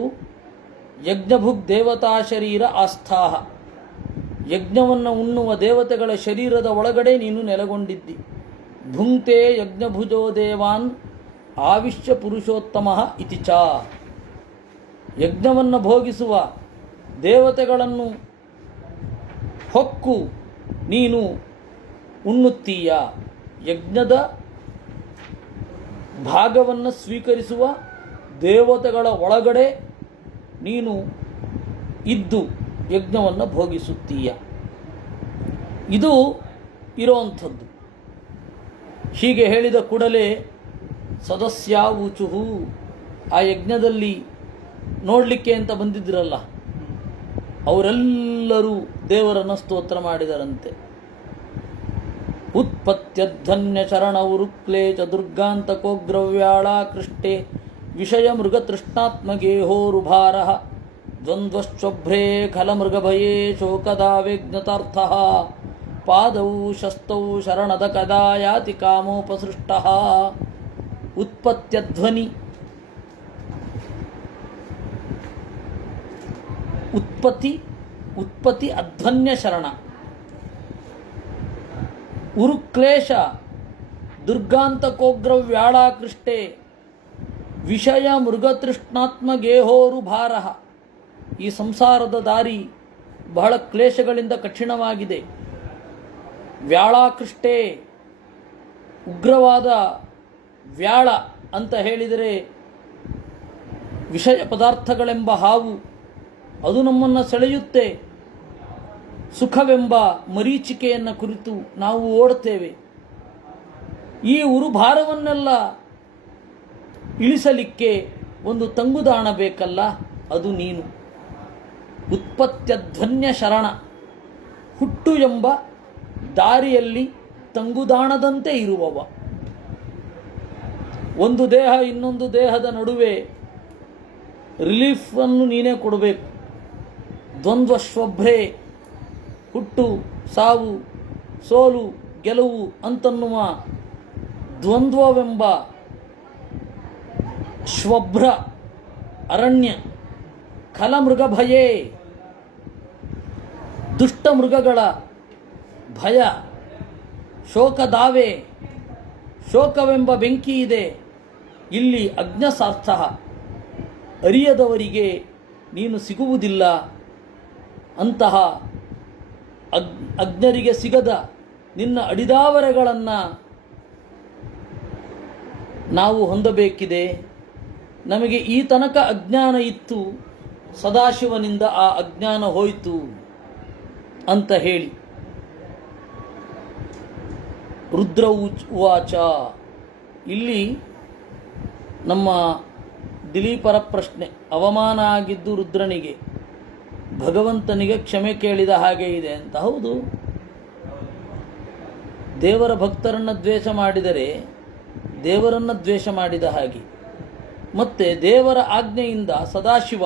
ಯಜ್ಞಭುಗ್ ದೇವತಾ ಶರೀರ ಆಸ್ಥಾಹ. ಯಜ್ಞವನ್ನು ಉಣ್ಣುವ ದೇವತೆಗಳ ಶರೀರದ ಒಳಗಡೆ ನೀನು ನೆಲೆಗೊಂಡಿದ್ದಿ. ಭುಂಕ್ತೆ ಯಜ್ಞಭುಜೋ ದೇವಾನ್ ಆವಿಶ್ಯ ಪುರುಷೋತ್ತಮ ಇತಿ ಚ. ಯಜ್ಞವನ್ನು ಭೋಗಿಸುವ ದೇವತೆಗಳನ್ನು ಹೊಕ್ಕು ನೀನು ಉಣ್ಣುತ್ತೀಯ. ಯಜ್ಞದ ಭಾಗವನ್ನು ಸ್ವೀಕರಿಸುವ ದೇವತೆಗಳ ಒಳಗಡೆ ನೀನು ಇದ್ದು ಯಜ್ಞವನ್ನು ಭೋಗಿಸುತ್ತೀಯ. ಇದು ಇರೋವಂಥದ್ದು. ಹೀಗೆ ಹೇಳಿದ ಕೂಡಲೇ ಸದಸ್ಯಾವೂಚುಹು, ಆ ಯಜ್ಞದಲ್ಲಿ ನೋಡಲಿಕ್ಕೆ ಅಂತ ಬಂದಿದ್ರಲ್ಲ ಅವರೆಲ್ಲರೂ ದೇವರನ್ನು ಸ್ತೋತ್ರ ಮಾಡಿದರಂತೆ. ಉತ್ಪತ್ತ್ಯಧ್ವನ್ಯ ಶರಣೌರುಕ್ಲೇಚ ದುರ್ಗಾಂತಕೋಗ್ರವ್ಯಾಳ ಕೃಷ್ಟೆ ವಿಷಯ ಮೃಗತೃಷ್ಣಾತ್ಮಗೇಹೋರುಭಾರ ದ್ವಂದ್ವಶ್ವಭ್ರೇ ಖಲಮೃಗಭಯೇ ಶೋಕದಾವೇಜ್ಞತಾರ್ಥ ಪಾದೌ ಶಸ್ತೌ ಶರಣದ ಕದಾ ಯಾತಿ ಕಾಮೋಪಸೃಷ್ಟ. ಉತ್ಪತ್ತ್ಯಧ್ವನಿ, ಉತ್ಪತ್ತಿ ಅಧ್ವನ್ಯ ಶರಣ. ಉರುಕ್ಲೇಶ ದುರ್ಗಾಂತಕೋಗ್ರವ್ಯಾಳಾಕೃಷ್ಟೆ ವಿಷಯ ಮೃಗತೃಷ್ಣಾತ್ಮ ಗೇಹೋರು ಭಾರ. ಈ ಸಂಸಾರದ ದಾರಿ ಬಹಳ ಕ್ಲೇಶಗಳಿಂದ ಕಠಿಣವಾಗಿದೆ. ವ್ಯಾಳಾಕೃಷ್ಟೆ, ಉಗ್ರವಾದ ವ್ಯಾಳ ಅಂತ ಹೇಳಿದರೆ ವಿಷಯ ಪದಾರ್ಥಗಳೆಂಬ ಹಾವು, ಅದು ನಮ್ಮನ್ನು ಸೆಳೆಯುತ್ತೆ. ಸುಖವೆಂಬ ಮರೀಚಿಕೆಯನ್ನು ಕುರಿತು ನಾವು ಓಡುತ್ತೇವೆ. ಈ ಉರುಭಾರವನ್ನೆಲ್ಲ ಇಳಿಸಲಿಕ್ಕೆ ಒಂದು ತಂಗುದಾಣ ಬೇಕಲ್ಲ, ಅದು ನೀನು. ಉತ್ಪತ್ತ್ಯಧ್ವನ್ಯ ಶರಣ, ಹುಟ್ಟು ಎಂಬ ದಾರಿಯಲ್ಲಿ ತಂಗುದಾಣದಂತೆ ಇರುವವ. ಒಂದು ದೇಹ ಇನ್ನೊಂದು ದೇಹದ ನಡುವೆ ರಿಲೀಫನ್ನು ನೀನೇ ಕೊಡಬೇಕು. ದ್ವಂದ್ವಶ್ವಭ್ರೇ, ಹುಟ್ಟು ಸಾವು, ಸೋಲು ಗೆಲುವು ಅಂತನ್ನುವ ದ್ವಂದ್ವವೆಂಬ ಶ್ವಭ್ರ ಅರಣ್ಯ, ಖಲಮೃಗ ಭಯೇ, ದುಷ್ಟ ಮೃಗಗಳ ಭಯ, ಶೋಕದಾವೆ, ಶೋಕವೆಂಬ ಬೆಂಕಿ ಇದೆ. ಇಲ್ಲಿ ಅಜ್ಞಸಾರ್ಥ, ಅರಿಯದವರಿಗೆ ನೀನು ಸಿಗುವುದಿಲ್ಲ. ಅಂತಹ ಅಜ್ಞರಿಗೆ ಸಿಗದ ನಿನ್ನ ಅಡಿದಾವರೆಗಳನ್ನು ನಾವು ಹೊಂದಬೇಕಿದೆ. ನಮಗೆ ಈ ತನಕ ಅಜ್ಞಾನ ಇತ್ತು, ಸದಾಶಿವನಿಂದ ಆ ಅಜ್ಞಾನ ಹೋಯಿತು ಅಂತ ಹೇಳಿ. ರುದ್ರ ಉವಾಚ, ಇಲ್ಲಿ ನಮ್ಮ ದಿಲೀಪರ ಪ್ರಶ್ನೆ, ಅವಮಾನ ಆಗಿದ್ದು ರುದ್ರನಿಗೆ, ಭಗವಂತನಿಗೆ ಕ್ಷಮೆ ಕೇಳಿದ ಹಾಗೆ ಇದೆ ಅಂತ. ಹೌದು, ದೇವರ ಭಕ್ತರನ್ನು ದ್ವೇಷ ಮಾಡಿದರೆ ದೇವರನ್ನು ದ್ವೇಷ ಮಾಡಿದ ಹಾಗೆ. ಮತ್ತೆ ದೇವರ ಆಜ್ಞೆಯಿಂದ ಸದಾಶಿವ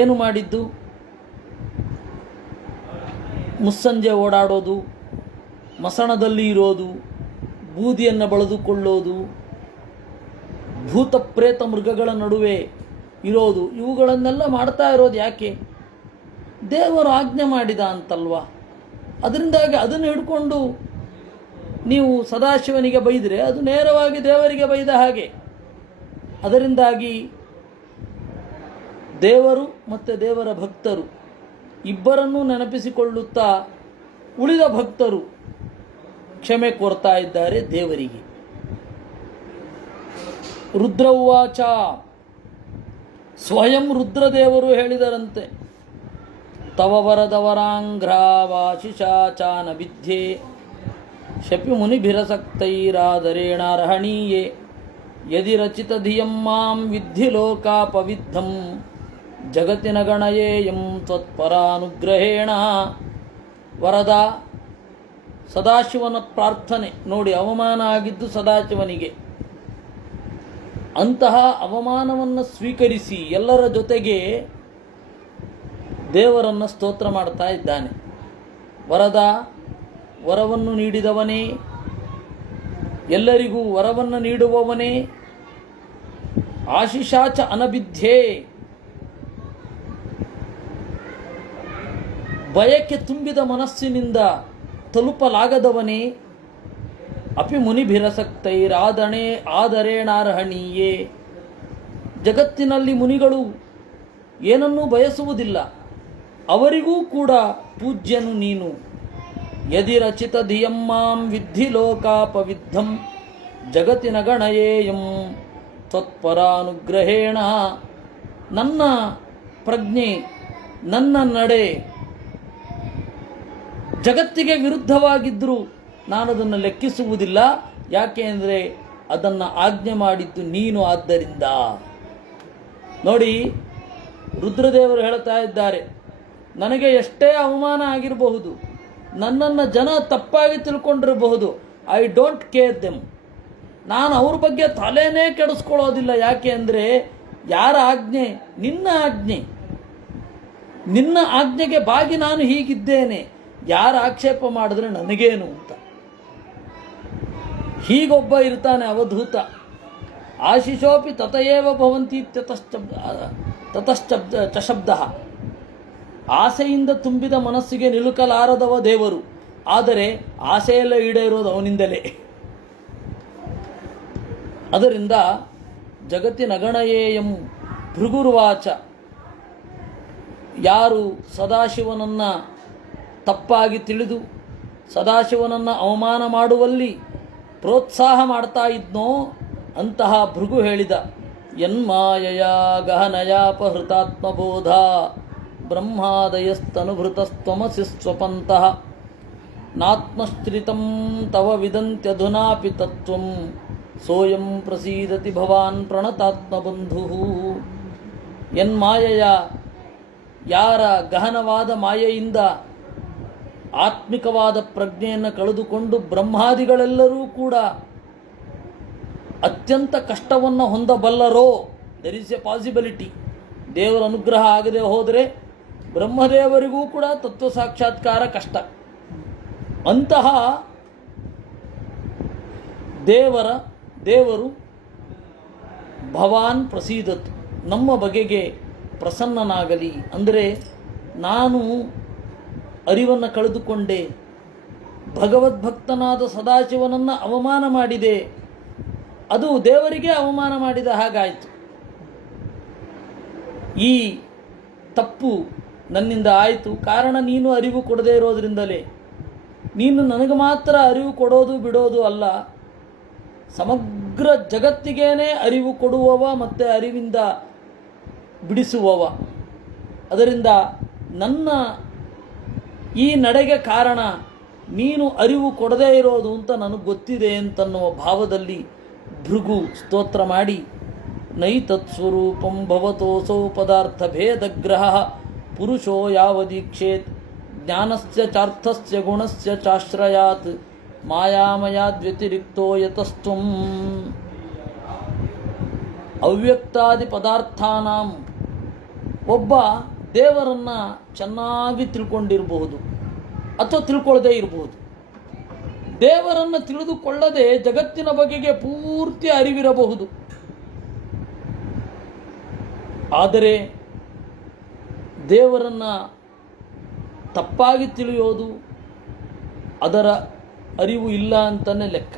ಏನು ಮಾಡಿದ್ದು? ಮುಸ್ಸಂಜೆ ಓಡಾಡೋದು, ಮಸಣದಲ್ಲಿ ಇರೋದು, ಬೂದಿಯನ್ನು ಬಳಿದುಕೊಳ್ಳೋದು, ಭೂತ ಪ್ರೇತ ಮೃಗಗಳ ನಡುವೆ ಇರೋದು, ಇವುಗಳನ್ನೆಲ್ಲ ಮಾಡ್ತಾ ಇರೋದು ಯಾಕೆ? ದೇವರು ಆಜ್ಞೆ ಮಾಡಿದ ಅಂತಲ್ವ. ಅದರಿಂದಾಗಿ ಅದನ್ನು ಹಿಡ್ಕೊಂಡು ನೀವು ಸದಾಶಿವನಿಗೆ ಬೈದರೆ ಅದು ನೇರವಾಗಿ ದೇವರಿಗೆ ಬೈದ ಹಾಗೆ. ಅದರಿಂದಾಗಿ ದೇವರು ಮತ್ತು ದೇವರ ಭಕ್ತರು ಇಬ್ಬರನ್ನೂ ನೆನಪಿಸಿಕೊಳ್ಳುತ್ತಾ ಉಳಿದ ಭಕ್ತರು ಕ್ಷಮೆ ಕೋರ್ತಾ ಇದ್ದಾರೆ ದೇವರಿಗೆ. ರುದ್ರ ಉವಾಚ, ಸ್ವಯಂ ರುದ್ರದೇವರು ಹೇಳಿದರಂತೆ, ತವ ವರದವರಾಂಘ್ರಾವಾಶಿಷಾಚಾನ ವಿದ್ಯೆ ಶಪಿ ಮುನಿಭಿರಸಕ್ತೈರಾದರೇಣಾರ್ಹಣೀಯೇ ಯದಿ ರಚಿತ ಧಿಯಂ ಮಾಂ ವಿದ್ಧಿ ಲೋಕಾಪವಿದ್ಧಂ ಜಗತ್ತಿನ ಗಣಯೇಯಂ ತ್ವತ್ಪರಾನುಗ್ರಹೇಣ. ವರದ, ಸದಾಶಿವನ ಪ್ರಾರ್ಥನೆ ನೋಡಿ, ಅವಮಾನ ಆಗಿದ್ದು ಸದಾಶಿವನಿಗೆ. ಅಂತಹ ಅವಮಾನವನ್ನು ಸ್ವೀಕರಿಸಿ ಎಲ್ಲರ ಜೊತೆಗೆ ದೇವರನ್ನು ಸ್ತೋತ್ರ ಮಾಡ್ತಾ ಇದ್ದಾನೆ. ವರದ, ವರವನ್ನು ನೀಡಿದವನೇ, ಎಲ್ಲರಿಗೂ ವರವನ್ನು ನೀಡುವವನೇ. ಆಶಿಷಾಚ ಅನಬಿದ್ಧೇ, ಬಯಕೆ ತುಂಬಿದ ಮನಸ್ಸಿನಿಂದ ತಲುಪಲಾಗದವನೇ. ಅಪಿ ಮುನಿಭಿರಸಕ್ತೈರಾದಣೆ ಆದರೇಣಾರ್ಹಣೀಯೇ, ಜಗತ್ತಿನಲ್ಲಿ ಮುನಿಗಳು ಏನನ್ನೂ ಬಯಸುವುದಿಲ್ಲ, ಅವರಿಗೂ ಕೂಡ ಪೂಜ್ಯನು ನೀನು. ಯದಿ ರಚಿತ ಧಿಯಂ ಮಾಂ ವಿದ್ಧಿ ಲೋಕಾಪವಿದ್ಧಂ ಜಗತ್ತಿನ ಗಣಯೇಯಂ ತ್ವತ್ಪರಾನುಗ್ರಹೇಣ. ನನ್ನ ಪ್ರಜ್ಞೆ, ನನ್ನ ನಡೆ ಜಗತ್ತಿಗೆ ವಿರುದ್ಧವಾಗಿದ್ದರೂ ನಾನದನ್ನು ಲೆಕ್ಕಿಸುವುದಿಲ್ಲ. ಯಾಕೆ ಅಂದರೆ ಅದನ್ನು ಆಜ್ಞೆ ಮಾಡಿದ್ದು ನೀನು. ಆದ್ದರಿಂದ ನೋಡಿ, ರುದ್ರದೇವರು ಹೇಳ್ತಾ ಇದ್ದಾರೆ, ನನಗೆ ಎಷ್ಟೇ ಅವಮಾನ ಆಗಿರಬಹುದು, ನನ್ನನ್ನು ಜನ ತಪ್ಪಾಗಿ ತಿಳ್ಕೊಂಡಿರಬಹುದು, ಐ ಡೋಂಟ್ ಕೇರ್ ದೆಮ್. ನಾನು ಅವ್ರ ಬಗ್ಗೆ ತಲೆನೇ ಕೆಡಿಸ್ಕೊಳ್ಳೋದಿಲ್ಲ. ಯಾಕೆ ಅಂದರೆ ಯಾರ ಆಜ್ಞೆ? ನಿನ್ನ ಆಜ್ಞೆ. ನಿನ್ನ ಆಜ್ಞೆಗೆ ಬಾಗಿ ನಾನು ಹೀಗಿದ್ದೇನೆ. ಯಾರು ಆಕ್ಷೇಪ ಮಾಡಿದ್ರೆ ನನಗೇನು ಅಂತ. ಹೀಗೊಬ್ಬ ಇರ್ತಾನೆ ಅವಧೂತ. ಆಶಿಷೋಪಿ ತತಯೇವ ಭವಂತಿ ತತಶ್ಚ ಶಬ್ದ. ಆಸೆಯಿಂದ ತುಂಬಿದ ಮನಸ್ಸಿಗೆ ನಿಲುಕಲಾರದವ ದೇವರು. ಆದರೆ ಆಸೆಯೆಲ್ಲ ಈಡೇರೋದು ಅವನಿಂದಲೇ. ಅದರಿಂದ ಜಗತ್ತಿನಗಣಯೇಯಂ ಭೃಗುರ್ವಾಚ. ಯಾರು ಸದಾಶಿವನನ್ನು ತಪ್ಪಾಗಿ ತಿಳಿದು ಸದಾಶಿವನನ್ನು ಅವಮಾನ ಮಾಡುವಲ್ಲಿ ಪ್ರೋತ್ಸಾಹ ಮಾಡ್ತಾ ಇದ್ನೋ ಅಂತಹ ಭೃಗು ಹೇಳಿದ, ಯನ್ಮಾಯಯ ಗಹನಯಾಪಹೃತಾತ್ಮಬೋಧ ಬ್ರಹ್ಮಾದಯಸ್ತನುಭೃತಸ್ತ್ವಮಸಿ ಸ್ವಪಂತಃ ನಾತ್ಮಶ್ರಿತಂ ತವ ವಿದಂತ್ಯಧುನಾಪಿ ತತ್ವಂ ಸೋಯಂ ಪ್ರಸೀದತಿ ಭವಾನ್ ಪ್ರಣತಾತ್ಮಬಂಧು. ಯನ್ಮಾಯಯ, ಯಾರ ಗಹನವಾದ ಮಾಯೆಯಿಂದ ಆತ್ಮಿಕವಾದ ಪ್ರಜ್ಞೆಯನ್ನು ಕಳೆದುಕೊಂಡು ಬ್ರಹ್ಮಾದಿಗಳೆಲ್ಲರೂ ಕೂಡ ಅತ್ಯಂತ ಕಷ್ಟವನ್ನು ಹೊಂದಬಲ್ಲರೋ, ದೆರ್ ಈಸ್ ಎ ಪಾಸಿಬಿಲಿಟಿ. ದೇವರ ಅನುಗ್ರಹ ಆಗದೆ ಹೋದರೆ ಬ್ರಹ್ಮದೇವರಿಗೂ ಕೂಡ ತತ್ವ ಸಾಕ್ಷಾತ್ಕಾರ ಕಷ್ಟ. ಅಂತಹ ದೇವರು ಭವಾನ್ ಪ್ರಸೀದತ್, ನಮ್ಮ ಬಗೆಗೆ ಪ್ರಸನ್ನನಾಗಲಿ. ಅಂದರೆ ನಾನು ಅರಿವನ್ನು ಕಳೆದುಕೊಂಡೆ, ಭಗವದ್ಭಕ್ತನಾದ ಸದಾಶಿವನನ್ನು ಅವಮಾನ ಮಾಡಿದೆ, ಅದು ದೇವರಿಗೆ ಅವಮಾನ ಮಾಡಿದ ಹಾಗಾಯಿತು. ಈ ತಪ್ಪು ನನ್ನಿಂದ ಆಯಿತು. ಕಾರಣ ನೀನು ಅರಿವು ಕೊಡದೇ ಇರೋದ್ರಿಂದಲೇ. ನೀನು ನನಗೆ ಮಾತ್ರ ಅರಿವು ಕೊಡೋದು ಬಿಡೋದು ಅಲ್ಲ, ಸಮಗ್ರ ಜಗತ್ತಿಗೇನೆ ಅರಿವು ಕೊಡುವವ ಮತ್ತು ಅರಿವಿಂದ ಬಿಡಿಸುವವ. ಅದರಿಂದ ನನ್ನ ಈ ನಡೆಗೆ ಕಾರಣ ನೀನು ಅರಿವು ಕೊಡದೇ ಇರೋದು ಅಂತ ನನಗೆ ಗೊತ್ತಿದೆ ಅಂತನ್ನುವ ಭಾವದಲ್ಲಿ ಭೃಗು ಸ್ತೋತ್ರ ಮಾಡಿ, ನೈತತ್ಸ್ವರೂಪಂ ಭವತೋಸೌ ಪದಾರ್ಥ ಭೇದಗ್ರಹ ಪುರುಷೋ ಯಾವದೀಕ್ಷೇತ್ ಜ್ಞಾನಸ್ಯ ಚಾರ್ಥಸ್ಯ ಗುಣಸ್ಯ ಚಾಶ್ರಯಾತ್ ಮಾಯಾಮಯಾದ್ವ್ಯತಿರಿಕ್ತೋ ಯತಸ್ತ್ವಂ. ಅವ್ಯಕ್ತಾದಿ ಪದಾರ್ಥಾನಾಂ, ಒಬ್ಬ ದೇವರನ್ನು ಚೆನ್ನಾಗಿ ತಿಳ್ಕೊಂಡಿರಬಹುದು ಅಥವಾ ತಿಳ್ಕೊಳ್ಳದೇ ಇರಬಹುದು. ದೇವರನ್ನು ತಿಳಿದುಕೊಳ್ಳದೆ ಜಗತ್ತಿನ ಬಗೆಗೆ ಪೂರ್ತಿ ಅರಿವಿರಬಹುದು. ಆದರೆ ದೇವರನ್ನು ತಪ್ಪಾಗಿ ತಿಳಿಯೋದು ಅದರ ಅರಿವು ಇಲ್ಲ ಅಂತಲೇ ಲೆಕ್ಕ.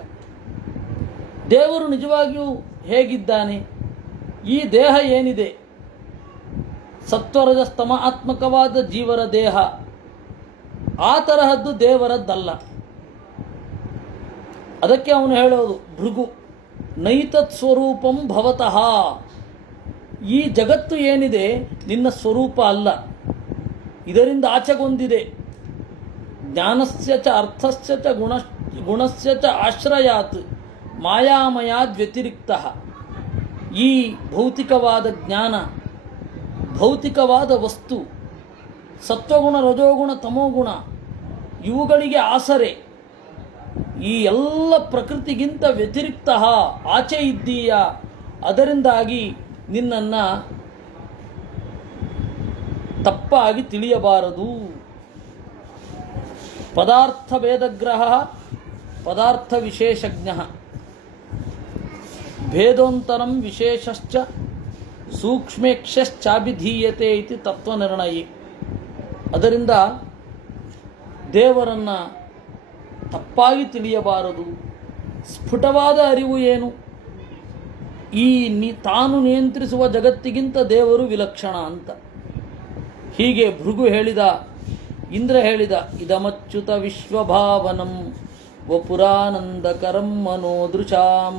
ದೇವರು ನಿಜವಾಗಿಯೂ ಹೇಗಿದ್ದಾನೆ? ಈ ದೇಹ ಏನಿದೆ, ಸತ್ವರಜಸ್ತಮ ಆತ್ಮಕವಾದ ಜೀವರ ದೇಹ, ಆ ತರಹದ್ದು ದೇವರದ್ದಲ್ಲ. ಅದಕ್ಕೆ ಅವನು ಹೇಳೋದು ಭೃಗು, ನೈತತ್ ಸ್ವರೂಪಂ ಭವತಃ. ಈ ಜಗತ್ತು ಏನಿದೆ ನಿನ್ನ ಸ್ವರೂಪ ಅಲ್ಲ, ಇದರಿಂದ ಆಚೆಗೊಂದಿದೆ. ಜ್ಞಾನಸ್ಯ ಚ ಅರ್ಥಸ್ಯ ಚ ಗುಣಸ್ಯ ಚ ಆಶ್ರಯಾತ್ ಮಾಯಾಮಯಾದ್ ವ್ಯತಿರಿಕ್ತಃ. ಈ ಭೌತಿಕವಾದ ಜ್ಞಾನ, ಭೌತಿಕವಾದ ವಸ್ತು, ಸತ್ವಗುಣ ರಜೋಗುಣ ತಮೋಗುಣ ಇವುಗಳಿಗೆ ಆಸರೆ. ಈ ಎಲ್ಲ ಪ್ರಕೃತಿಗಿಂತ ವ್ಯತಿರಿಕ್ತ ಆಚೆ ಇದ್ದೀಯ. ಅದರಿಂದಾಗಿ ನಿನ್ನನ್ನು ತಪ್ಪಾಗಿ ತಿಳಿಯಬಾರದು. ಪದಾರ್ಥ ಭೇದಗ್ರಹ ಪದಾರ್ಥ ವಿಶೇಷಜ್ಞ ಭೇದೋಂತರಂ ವಿಶೇಷಶ್ಚ ಸೂಕ್ಷ್ಮೇಕ್ಷಶ್ಚಾಭಿಧೀಯತೆ ಇತಿ ತತ್ವನಿರ್ಣಯಿ. ಅದರಿಂದ ದೇವರನ್ನು ತಪ್ಪಾಗಿ ತಿಳಿಯಬಾರದು. ಸ್ಫುಟವಾದ ಅರಿವು ಏನು? ಈ ತಾನು ನಿಯಂತ್ರಿಸುವ ಜಗತ್ತಿಗಿಂತ ದೇವರು ವಿಲಕ್ಷಣ ಅಂತ. ಹೀಗೆ ಭೃಗು ಹೇಳಿದ. ಇಂದ್ರ ಹೇಳಿದ, ಇದಮಚ್ಯುತ ವಿಶ್ವಭಾವನಂ ವಪುರಾನಂದಕರಂ ಮನೋದೃಶಾಂ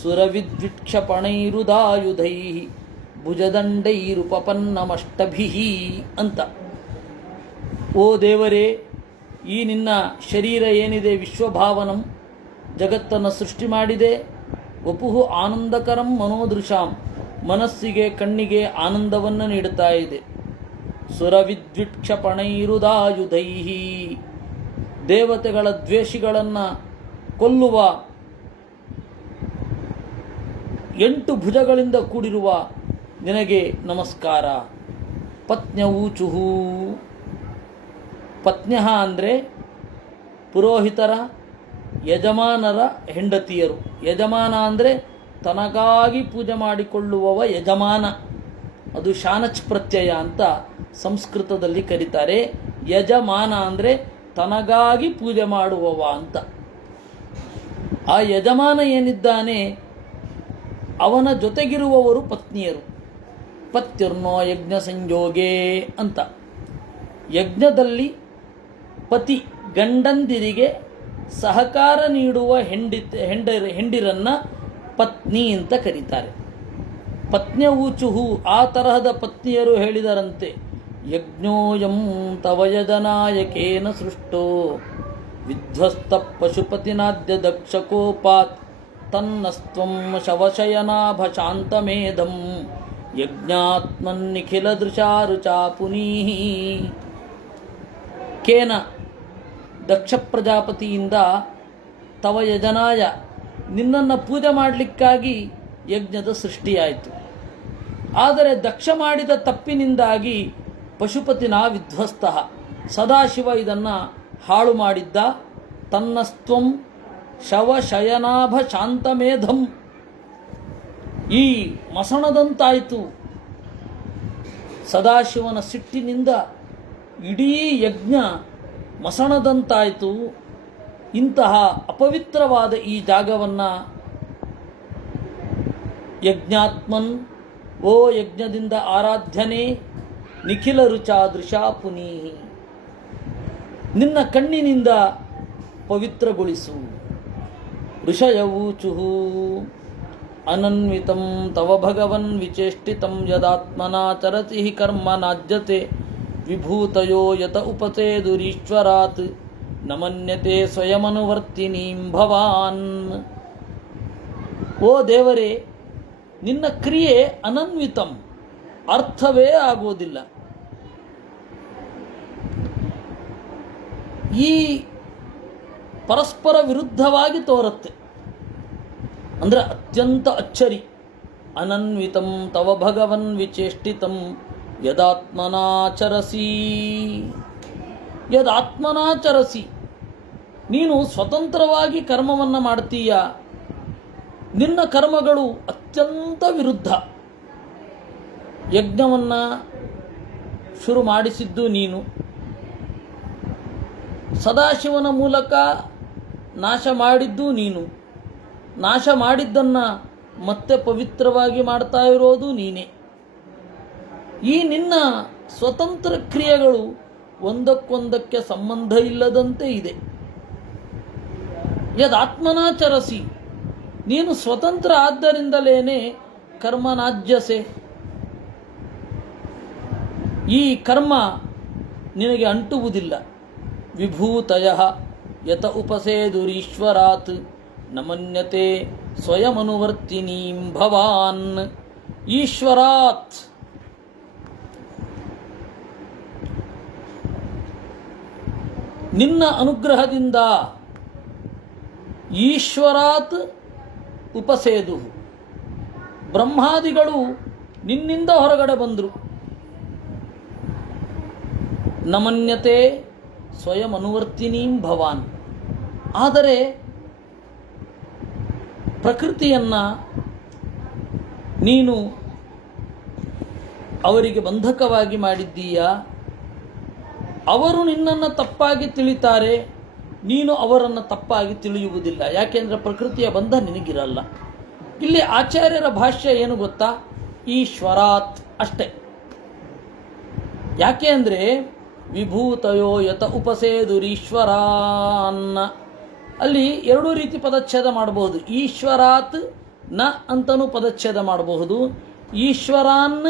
ಸುರವಿದ್ವಿಕ್ಷಪಣೈರುದಾಯುಧೈ ಭುಜದಂಡೈರುಪಪನ್ನಮಷ್ಟಭಿ ಅಂತ. ಓ ದೇವರೇ, ಈ ನಿನ್ನ ಶರೀರ ಏನಿದೆ ವಿಶ್ವಭಾವನಂ, ಜಗತ್ತನ್ನು ಸೃಷ್ಟಿ ಮಾಡಿದೆ. ವಪುಹು ಆನಂದಕರಂ ಮನೋದೃಶಾಂ, ಮನಸ್ಸಿಗೆ ಕಣ್ಣಿಗೆ ಆನಂದವನ್ನು ನೀಡುತ್ತಾ ಇದೆ. ಸುರವಿದ್ವಿಕ್ಷಪಣೈರುದಾಯುಧೈ, ದೇವತೆಗಳ ದ್ವೇಷಿಗಳನ್ನು ಕೊಲ್ಲುವ 8 ಭುಜಗಳಿಂದ ಕೂಡಿರುವ ನಿನಗೆ ನಮಸ್ಕಾರ. ಪತ್ನ್ಯವೂಚುಹು, ಪತ್ನ್ಯಃ ಅಂದರೆ ಪುರೋಹಿತರ ಯಜಮಾನರ ಹೆಂಡತಿಯರು. ಯಜಮಾನ ಅಂದರೆ ತನಗಾಗಿ ಪೂಜೆ ಮಾಡಿಕೊಳ್ಳುವವ ಯಜಮಾನ. ಅದು ಶಾನಚ್ ಪ್ರತ್ಯಯ ಅಂತ ಸಂಸ್ಕೃತದಲ್ಲಿ ಕರೀತಾರೆ. ಯಜಮಾನ ಅಂದರೆ ತನಗಾಗಿ ಪೂಜೆ ಮಾಡುವವ ಅಂತ. ಆ ಯಜಮಾನ ಏನಿದ್ದಾನೆ ಅವನ ಜೊತೆಗಿರುವವರು ಪತ್ನಿಯರು. ಪತ್ಯುರ್ನೋ ಯಜ್ಞ ಸಂಯೋಗೇ ಅಂತ. ಯಜ್ಞದಲ್ಲಿ ಪತಿ ಗಂಡಂದಿರಿಗೆ ಸಹಕಾರ ನೀಡುವ ಹೆಂಡಿರನ್ನು ಪತ್ನಿ ಅಂತ ಕರೀತಾರೆ. ಪತ್ನ್ಯವೂಚುಹು, ಆ ತರಹದ ಪತ್ನಿಯರು ಹೇಳಿದರಂತೆ, ಯಜ್ಞೋಯಂ ತವ ಯಜನಾಯಕೇನ ಸೃಷ್ಟೋ ವಿಧ್ವಸ್ತ ಪಶುಪತಿನಾದ್ಯ ದಕ್ಷಕೋಪಾತ್ ತನ್ನಸ್ತ್ವಂ ಶವಶಯನಾಭ ಶಾಂತಮೇಧಂ ಯಜ್ಞಾತ್ಮನ್ನಿಖಿಲ ದೃಶಾರುಚಾ ಪುನೀಹಿ. ಕೇನ, ದಕ್ಷ ಪ್ರಜಾಪತಿಯಿಂದ ತವ ಯಜನಾಯ, ನಿನ್ನನ್ನು ಪೂಜೆ ಮಾಡಲಿಕ್ಕಾಗಿ ಯಜ್ಞದ ಸೃಷ್ಟಿಯಾಯಿತು. ಆದರೆ ದಕ್ಷ ಮಾಡಿದ ತಪ್ಪಿನಿಂದಾಗಿ ಪಶುಪತಿನ ವಿಧ್ವಸ್ತ, ಸದಾಶಿವ ಇದನ್ನು ಹಾಳು ಮಾಡಿದ್ದ. ತನ್ನಸ್ತ್ವಂ ಶವಶಯನಾಭ ಶಾಂತಮೇಧಂ, ಈ ಮಸಣದಂತಾಯಿತು. ಸದಾಶಿವನ ಸಿಟ್ಟಿನಿಂದ ಇಡೀ ಯಜ್ಞ ಮಸಣದಂತಾಯಿತು. ಇಂತಹ ಅಪವಿತ್ರವಾದ ಈ ಜಾಗವನ್ನು ಯಜ್ಞಾತ್ಮನ್, ಓ ಯಜ್ಞದಿಂದ ಆರಾಧ್ಯನೇ, ನಿಖಿಲ ರುಚಾ ದೃಶಾ ಪುನೀಹಿ, ನಿನ್ನ ಕಣ್ಣಿನಿಂದ ಪವಿತ್ರಗೊಳಿಸು. ಋಷಯವೂಚುಹು ಅನನ್ವಿತಂ ತವ ಭಗವನ್ ವಿಚೇಷ್ಟಿತಂ ಯದಾತ್ಮನಾ ಚರತಿ ಕರ್ಮ ನಾಜ್ಯತೆ ವಿಭೂತಯೋ ಯತ ಉಪಸೇದುರೀಶ್ವರಾತ್ ನಮನ್ಯತೆ ಸ್ವಯಮನುವರ್ತಿನೀಂ ಭವಾನ್. ಓ ದೇವರೇ, ನಿನ್ನ ಕ್ರಿಯೆ ಅನನ್ವಿತಂ, ಅರ್ಥವೇ ಆಗುವುದಿಲ್ಲ. ಈ ಪರಸ್ಪರ ವಿರುದ್ಧವಾಗಿ ತೋರುತ್ತೆ ಅಂದರೆ ಅತ್ಯಂತ ಅಚ್ಚರಿ. ಅನನ್ವಿತಂ ತವ ಭಗವನ್ ವಿಚೇಷ್ಟಿತಂ ಯದಾತ್ಮನಾಚರಸಿ, ಯದಾತ್ಮನಾಚರಸಿ, ನೀನು ಸ್ವತಂತ್ರವಾಗಿ ಕರ್ಮವನ್ನು ಮಾಡ್ತೀಯ. ನಿನ್ನ ಕರ್ಮಗಳು ಅತ್ಯಂತ ವಿರುದ್ಧ. ಯಜ್ಞವನ್ನು ಶುರು ಮಾಡಿಸಿದ್ದು ನೀನು, ಸದಾಶಿವನ ಮೂಲಕ ನಾಶ ಮಾಡಿದ್ದು ನೀನು, ನಾಶ ಮಾಡಿದ್ದನ್ನು ಮತ್ತೆ ಪವಿತ್ರವಾಗಿ ಮಾಡ್ತಾ ಇರೋದು ನೀನೇ. ಈ ನಿನ್ನ ಸ್ವತಂತ್ರ ಕ್ರಿಯೆಗಳು ಒಂದಕ್ಕೊಂದಕ್ಕೆ ಸಂಬಂಧ ಇಲ್ಲದಂತೆ ಇದೆ. ಯದಾತ್ಮನಾಚರಸಿ, ನೀನು ಸ್ವತಂತ್ರ ಆದ್ದರಿಂದಲೇನೆ ಕರ್ಮನಾಜ್ಯಸೆ, ಈ ಕರ್ಮ ನಿನಗೆ ಅಂಟುವುದಿಲ್ಲ. ವಿಭೂತಯ ಯತ ಉಪಸೇದುರೀಶ್ವರಾತ್ ನಮನ್ಯತೆ ಸ್ವಯಮನುವರ್ತಿನೀಂ ಭವಾನ್. ಈಶ್ವರಾತ್, ನಿನ್ನ ಅನುಗ್ರಹದಿಂದ, ಈಶ್ವರಾತ್ ಉಪಸೇದು, ಬ್ರಹ್ಮಾದಿಗಳು ನಿನ್ನಿಂದ ಹೊರಗಡೆ ಬಂದರು. ನಮನ್ಯತೆ ಸ್ವಯಂ ಅನುವರ್ತಿನೀಂ ಭವಾನ್. ಆದರೆ ಪ್ರಕೃತಿಯನ್ನು ನೀನು ಅವರಿಗೆ ಬಂಧಕವಾಗಿ ಮಾಡಿದ್ದೀಯ. ಅವರು ನಿನ್ನನ್ನು ತಪ್ಪಾಗಿ ತಿಳಿತಾರೆ, ನೀನು ಅವರನ್ನು ತಪ್ಪಾಗಿ ತಿಳಿಯುವುದಿಲ್ಲ. ಯಾಕೆಂದರೆ ಪ್ರಕೃತಿಯ ಬಂಧ ನಿನಗಿರಲ್ಲ. ಇಲ್ಲಿ ಆಚಾರ್ಯರ ಭಾಷ್ಯ ಏನು ಗೊತ್ತಾ? ಈಶ್ವರಾತ್ ಅಷ್ಟೇ. ಯಾಕೆ ಅಂದರೆ ವಿಭೂತಯೋ ಯತ ಉಪಸೇದುರೀಶ್ವರಾನ್, ಅಲ್ಲಿ ಎರಡೂ ರೀತಿ ಪದಚ್ಛೇದ ಮಾಡಬಹುದು. ಈಶ್ವರಾತ್ ನ ಅಂತನೂ ಪದಚ್ಛೇದ ಮಾಡಬಹುದು. ಈಶ್ವರಾನ್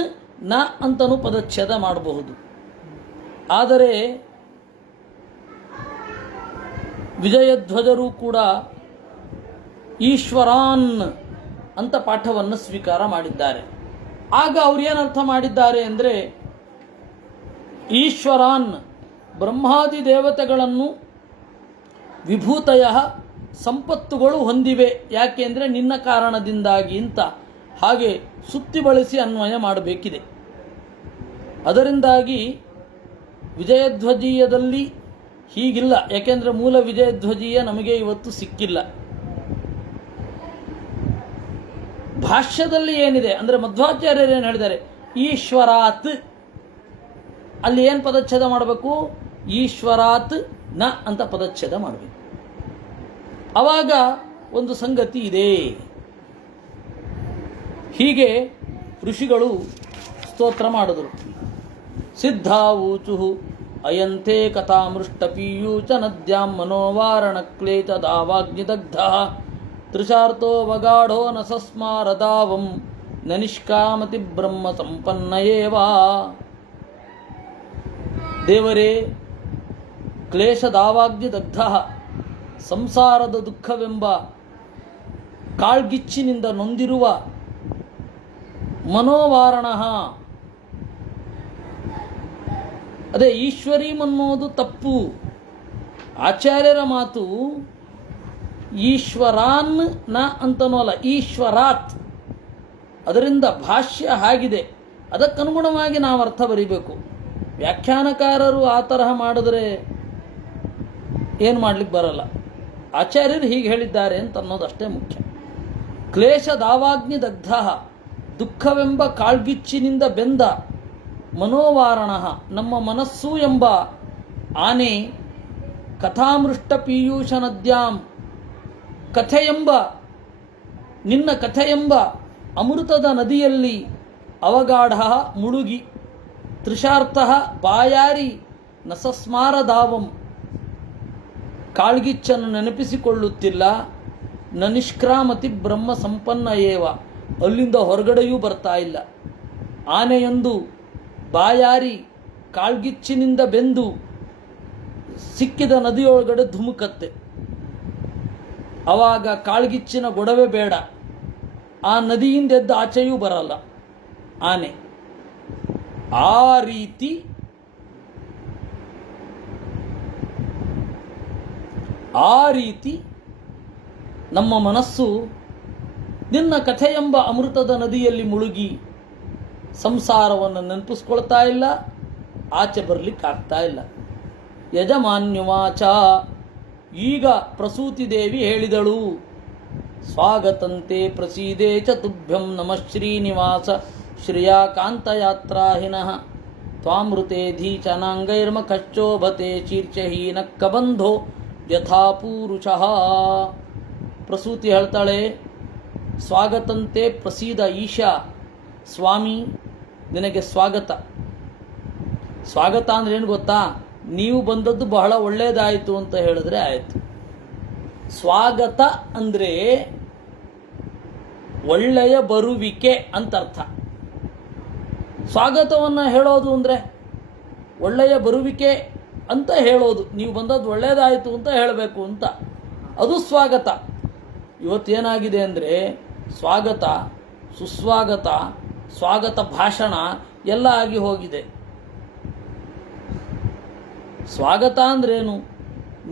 ನ ಅಂತನೂ ಪದಚ್ಛೇದ ಮಾಡಬಹುದು. ಆದರೆ ವಿಜಯಧ್ವಜರು ಕೂಡ ಈಶ್ವರಾನ್ ಅಂತ ಪಾಠವನ್ನು ಸ್ವೀಕಾರ ಮಾಡಿದ್ದಾರೆ. ಆಗ ಅವ್ರು ಏನರ್ಥ ಮಾಡಿದ್ದಾರೆ ಅಂದರೆ, ಈಶ್ವರಾನ್ ಬ್ರಹ್ಮಾದಿ ದೇವತೆಗಳನ್ನು ವಿಭೂತಯ ಸಂಪತ್ತುಗಳು ಹೊಂದಿವೆ, ಯಾಕೆ ಅಂದರೆ ನಿನ್ನ ಕಾರಣದಿಂದಾಗಿ ಅಂತ ಹಾಗೆ ಸುತ್ತಿ ಬಳಸಿ ಅನ್ವಯ ಮಾಡಬೇಕಿದೆ. ಅದರಿಂದಾಗಿ ವಿಜಯಧ್ವಜೀಯದಲ್ಲಿ ಹೀಗಿಲ್ಲ, ಯಾಕೆಂದರೆ ಮೂಲ ವಿಜಯಧ್ವಜೀಯ ನಮಗೆ ಇವತ್ತು ಸಿಕ್ಕಿಲ್ಲ. ಭಾಷ್ಯದಲ್ಲಿ ಏನಿದೆ ಅಂದರೆ ಮಧ್ವಾಚಾರ್ಯರು ಏನು ಹೇಳಿದ್ದಾರೆ, ಈಶ್ವರಾತ್, ಅಲ್ಲಿ ಏನು ಪದಚ್ಛೇದ ಮಾಡಬೇಕು? ಈಶ್ವರಾತ್ ನ ಅಂತ ಪದಚ್ಛೇದ ಮಾಡಬೇಕು. ಆವಾಗ ಒಂದು ಸಂಗತಿ ಇದೆ. ಹೀಗೆ ಋಷಿಗಳು ಸ್ತೋತ್ರ ಮಾಡಿದರು. ಸಿದ್ಧಾವೂಚು ಅಯಂತೆ ಕಥಾಮೃಷ್ಟ ಪೀಯೂಚ ನದ್ಯಾಂ ಮನೋವಾರಣ ಕ್ಲೇಚ ದಾವಾಗ್ನಿದಗ್ಧ ತ್ರಿಶಾರ್ಥೋ ವಗಾಢೋ ನ ಸಸ್ಮಾರದಾವಂ ನ ನಿಷ್ಕಾಮತಿ ಬ್ರಹ್ಮ ಸಂಪನ್ನಯೇವಾ. ದೇವರೇ, ಕ್ಲೇಶದಾವಾಗ್ನಿದಗ್ಧ, ಸಂಸಾರದ ದುಃಖವೆಂಬ ಕಾಳ್ಗಿಚ್ಚಿನಿಂದ ನೊಂದಿರುವ ಮನೋವಾರಣ, ಅದೇ ಈಶ್ವರೀಮನ್ನೋದು ತಪ್ಪು. ಆಚಾರ್ಯರ ಮಾತು ಈಶ್ವರಾನ್ ನ ಅಂತನೂ ಅಲ್ಲ, ಈಶ್ವರಾತ್. ಅದರಿಂದ ಭಾಷ್ಯ ಹಾಗಿದೆ, ಅದಕ್ಕನುಗುಣವಾಗಿ ನಾವು ಅರ್ಥ ಬರೀಬೇಕು. ವ್ಯಾಖ್ಯಾನಕಾರರು ಆ ತರಹ ಮಾಡಿದ್ರೆ ಏನು ಮಾಡ್ಲಿಕ್ಕೆ ಬರಲ್ಲ. ಆಚಾರ್ಯರು ಹೀಗೆ ಹೇಳಿದ್ದಾರೆ ಅಂತ ಅನ್ನೋದಷ್ಟೇ ಮುಖ್ಯ. ಕ್ಲೇಶ ದಾವಾಗ್ನಿ ದಗ್ಧ, ದುಃಖವೆಂಬ ಕಾಳ್ಗಿಚ್ಚಿನಿಂದ ಬೆಂದ ಮನೋವಾರಣ, ನಮ್ಮ ಮನಸ್ಸು ಎಂಬ ಆನೆ, ಕಥಾಮೃಷ್ಟ ಪೀಯೂಷ ನದ್ಯಾಂ, ಕಥೆಯೆಂಬ ನಿನ್ನ ಕಥೆಯೆಂಬ ಅಮೃತದ ನದಿಯಲ್ಲಿ ಅವಗಾಢ ಮುಳುಗಿ, ತ್ರಿಶಾರ್ಥ ಬಾಯಾರಿ ನಸಸ್ಮಾರದಾವಂ, ಕಾಳ್ಗಿಚ್ಚನ್ನು ನೆನಪಿಸಿಕೊಳ್ಳುತ್ತಿಲ್ಲ, ನ ನಿಷ್ಕ್ರಾಮತಿ ಬ್ರಹ್ಮ ಸಂಪನ್ನ ಏವ, ಅಲ್ಲಿಂದ ಹೊರಗಡೆಯೂ ಬರ್ತಾ ಇಲ್ಲ. ಆನೆಯೊಂದು ಬಾಯಾರಿ ಕಾಳ್ಗಿಚ್ಚಿನಿಂದ ಬೆಂದು ಸಿಕ್ಕಿದ ನದಿಯೊಳಗಡೆ ಧುಮುಕತ್ತೆ. ಆವಾಗ ಕಾಳ್ಗಿಚ್ಚಿನ ಗೊಡವೆ ಬೇಡ, ಆ ನದಿಯಿಂದ ಎದ್ದು ಆಚೆಯೂ ಬರಲ್ಲ ಆನೆ. ಆ ರೀತಿ ನಮ್ಮ ಮನಸ್ಸು ನಿನ್ನ ಕಥೆಯೆಂಬ ಅಮೃತದ ನದಿಯಲ್ಲಿ ಮುಳುಗಿ ಸಂಸಾರವನ್ನು ನೆನಪಿಸ್ಕೊಳ್ತಾ ಇಲ್ಲ, ಆಚೆ ಬರಲಿಕ್ಕಾಗ್ತಾ ಇಲ್ಲ. ಯಜಮಾನ್ಯುವಾಚ, ಈಗ ಪ್ರಸೂತಿ ದೇವಿ ಹೇಳಿದಳು, ಸ್ವಾಗತಂತೆ ಪ್ರಸೀದೇ ಚ ತುಭ್ಯಂ ನಮಃ ಶ್ರೀನಿವಾಸ ಶ್ರಿಯಾ ಕಾಂತಯಾತ್ರಾಹಿನಃ ತ್ವಾಮೃತೆ ಧೀಚನಾಂಗೈರ್ಮಖಶ್ಚೋಭತೆ ಶೀರ್ಷಹೀನ ಕಬಂಧೋ ಯಥಾಪೂರುಷಃ. ಪ್ರಸೂತಿ ಹೇಳ್ತಾಳೆ, ಸ್ವಾಗತಂತೆ ಪ್ರಸೀದ ಈಶಾ, ಸ್ವಾಮಿ ನಿನಗೆ ಸ್ವಾಗತ. ಸ್ವಾಗತ ಅಂದ್ರೆ ಏನು ಗೊತ್ತಾ? ನೀವು ಬಂದದ್ದು ಬಹಳ ಒಳ್ಳೆಯದಾಯಿತು ಅಂತ ಹೇಳಿದ್ರೆ ಆಯಿತು. ಸ್ವಾಗತ ಅಂದರೆ ಒಳ್ಳೆಯ ಬರುವಿಕೆ ಅಂತ ಅರ್ಥ. ಸ್ವಾಗತವನ್ನು ಹೇಳೋದು ಅಂದರೆ ಒಳ್ಳೆಯ ಬರುವಿಕೆ ಅಂತ ಹೇಳೋದು, ನೀವು ಬಂದದ್ದು ಒಳ್ಳೆಯದಾಯಿತು ಅಂತ ಹೇಳಬೇಕು ಅಂತ, ಅದು ಸ್ವಾಗತ. ಇವತ್ತೇನಾಗಿದೆ ಅಂದರೆ ಸ್ವಾಗತ, ಸುಸ್ವಾಗತ, ಸ್ವಾಗತ ಭಾಷಣ ಎಲ್ಲ ಆಗಿ ಹೋಗಿದೆ. ಸ್ವಾಗತ ಅಂದ್ರೇನು?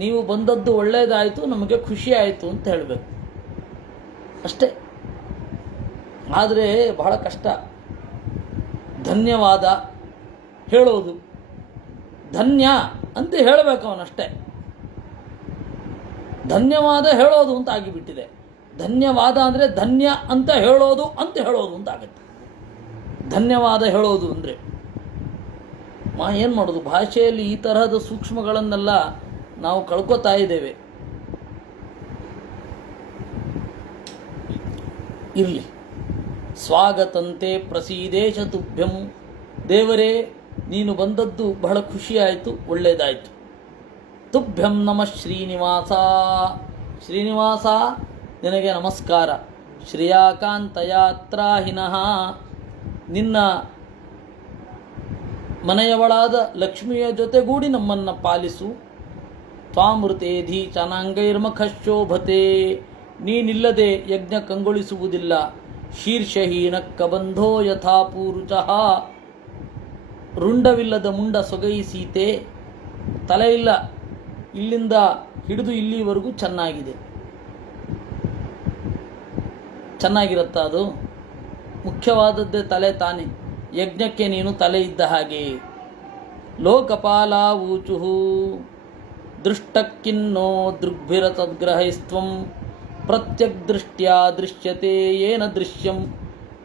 ನೀವು ಬಂದದ್ದು ಒಳ್ಳೆಯದಾಯಿತು, ನಮಗೆ ಖುಷಿ ಆಯಿತು ಅಂತ ಹೇಳಬೇಕು ಅಷ್ಟೇ. ಆದರೆ ಬಹಳ ಕಷ್ಟ ಧನ್ಯವಾದ ಹೇಳೋದು. ಧನ್ಯ ಅಂತ ಹೇಳಬೇಕು ಅವನಷ್ಟೇ. ಧನ್ಯವಾದ ಹೇಳೋದು ಅಂತ ಆಗಿಬಿಟ್ಟಿದೆ. ಧನ್ಯವಾದ ಅಂದರೆ ಧನ್ಯ ಅಂತ ಹೇಳೋದು ಅಂತ ಆಗುತ್ತೆ. ಧನ್ಯವಾದ ಹೇಳೋದು ಅಂದರೆ ಏನು ಮಾಡೋದು? ಭಾಷೆಯಲ್ಲಿ ಈ ತರಹದ ಸೂಕ್ಷ್ಮಗಳನ್ನೆಲ್ಲ ನಾವು ಕಳ್ಕೊತಾ ಇದ್ದೇವೆ. ಇರಲಿ. ಸ್ವಾಗತಂತೆ ಪ್ರಸೀದೇಶ ತುಭ್ಯಂ, ದೇವರೇ ನೀನು ಬಂದದ್ದು ಬಹಳ ಖುಷಿಯಾಯಿತು, ಒಳ್ಳೆಯದಾಯಿತು. ತುಭ್ಯಂ ನಮಃ ಶ್ರೀನಿವಾಸ, ಶ್ರೀನಿವಾಸ ನಿನಗೆ ನಮಸ್ಕಾರ. ಶ್ರೇಯಾಕಾಂತಯಾತ್ರಾಹಿನಃ, ನಿನ್ನ ಮನೆಯವಳಾದ ಲಕ್ಷ್ಮಿಯ ಜೊತೆಗೂಡಿ ನಮ್ಮನ್ನು ಪಾಲಿಸು. ತ್ವಾಮೃತೇಧಿ ಚನಾಂಗೈರ್ಮಖಶೋಭತೆ, ನೀನಿಲ್ಲದೆ ಯಜ್ಞ ಕಂಗೊಳಿಸುವುದಿಲ್ಲ. ಶೀರ್ಷಹೀನ ಕಬಂಧೋ ಯಥಾಪೂರುಚಃ, ರುಂಡವಿಲ್ಲದ ಮುಂಡ ಸೊಗೈಸೀತೆ, ತಲೆ ಇಲ್ಲ, ಇಲ್ಲಿಂದ ಹಿಡಿದು ಇಲ್ಲಿವರೆಗೂ ಚೆನ್ನಾಗಿದೆ. ಚೆನ್ನಾಗಿರುತ್ತ ಅದು? ಮುಖ್ಯವಾದದ್ದೇ ತಲೆ ತಾನೆ. ಯಜ್ಞಕ್ಕೆ ನೀನು ತಲೆ ಇದ್ದ ಹಾಗೆ. ಲೋಕಪಾಲಾವೂಚುಹು ದೃಷ್ಟಕ್ಕಿನ್ನೋ ದೃಗ್ಭಿರತದ್ಗ್ರಹೈಸ್ತ್ವಂ ಪ್ರತ್ಯಗ್ದೃಷ್ಟ್ಯಾ ದೃಶ್ಯತೆ ಯೇನ ದೃಶ್ಯಂ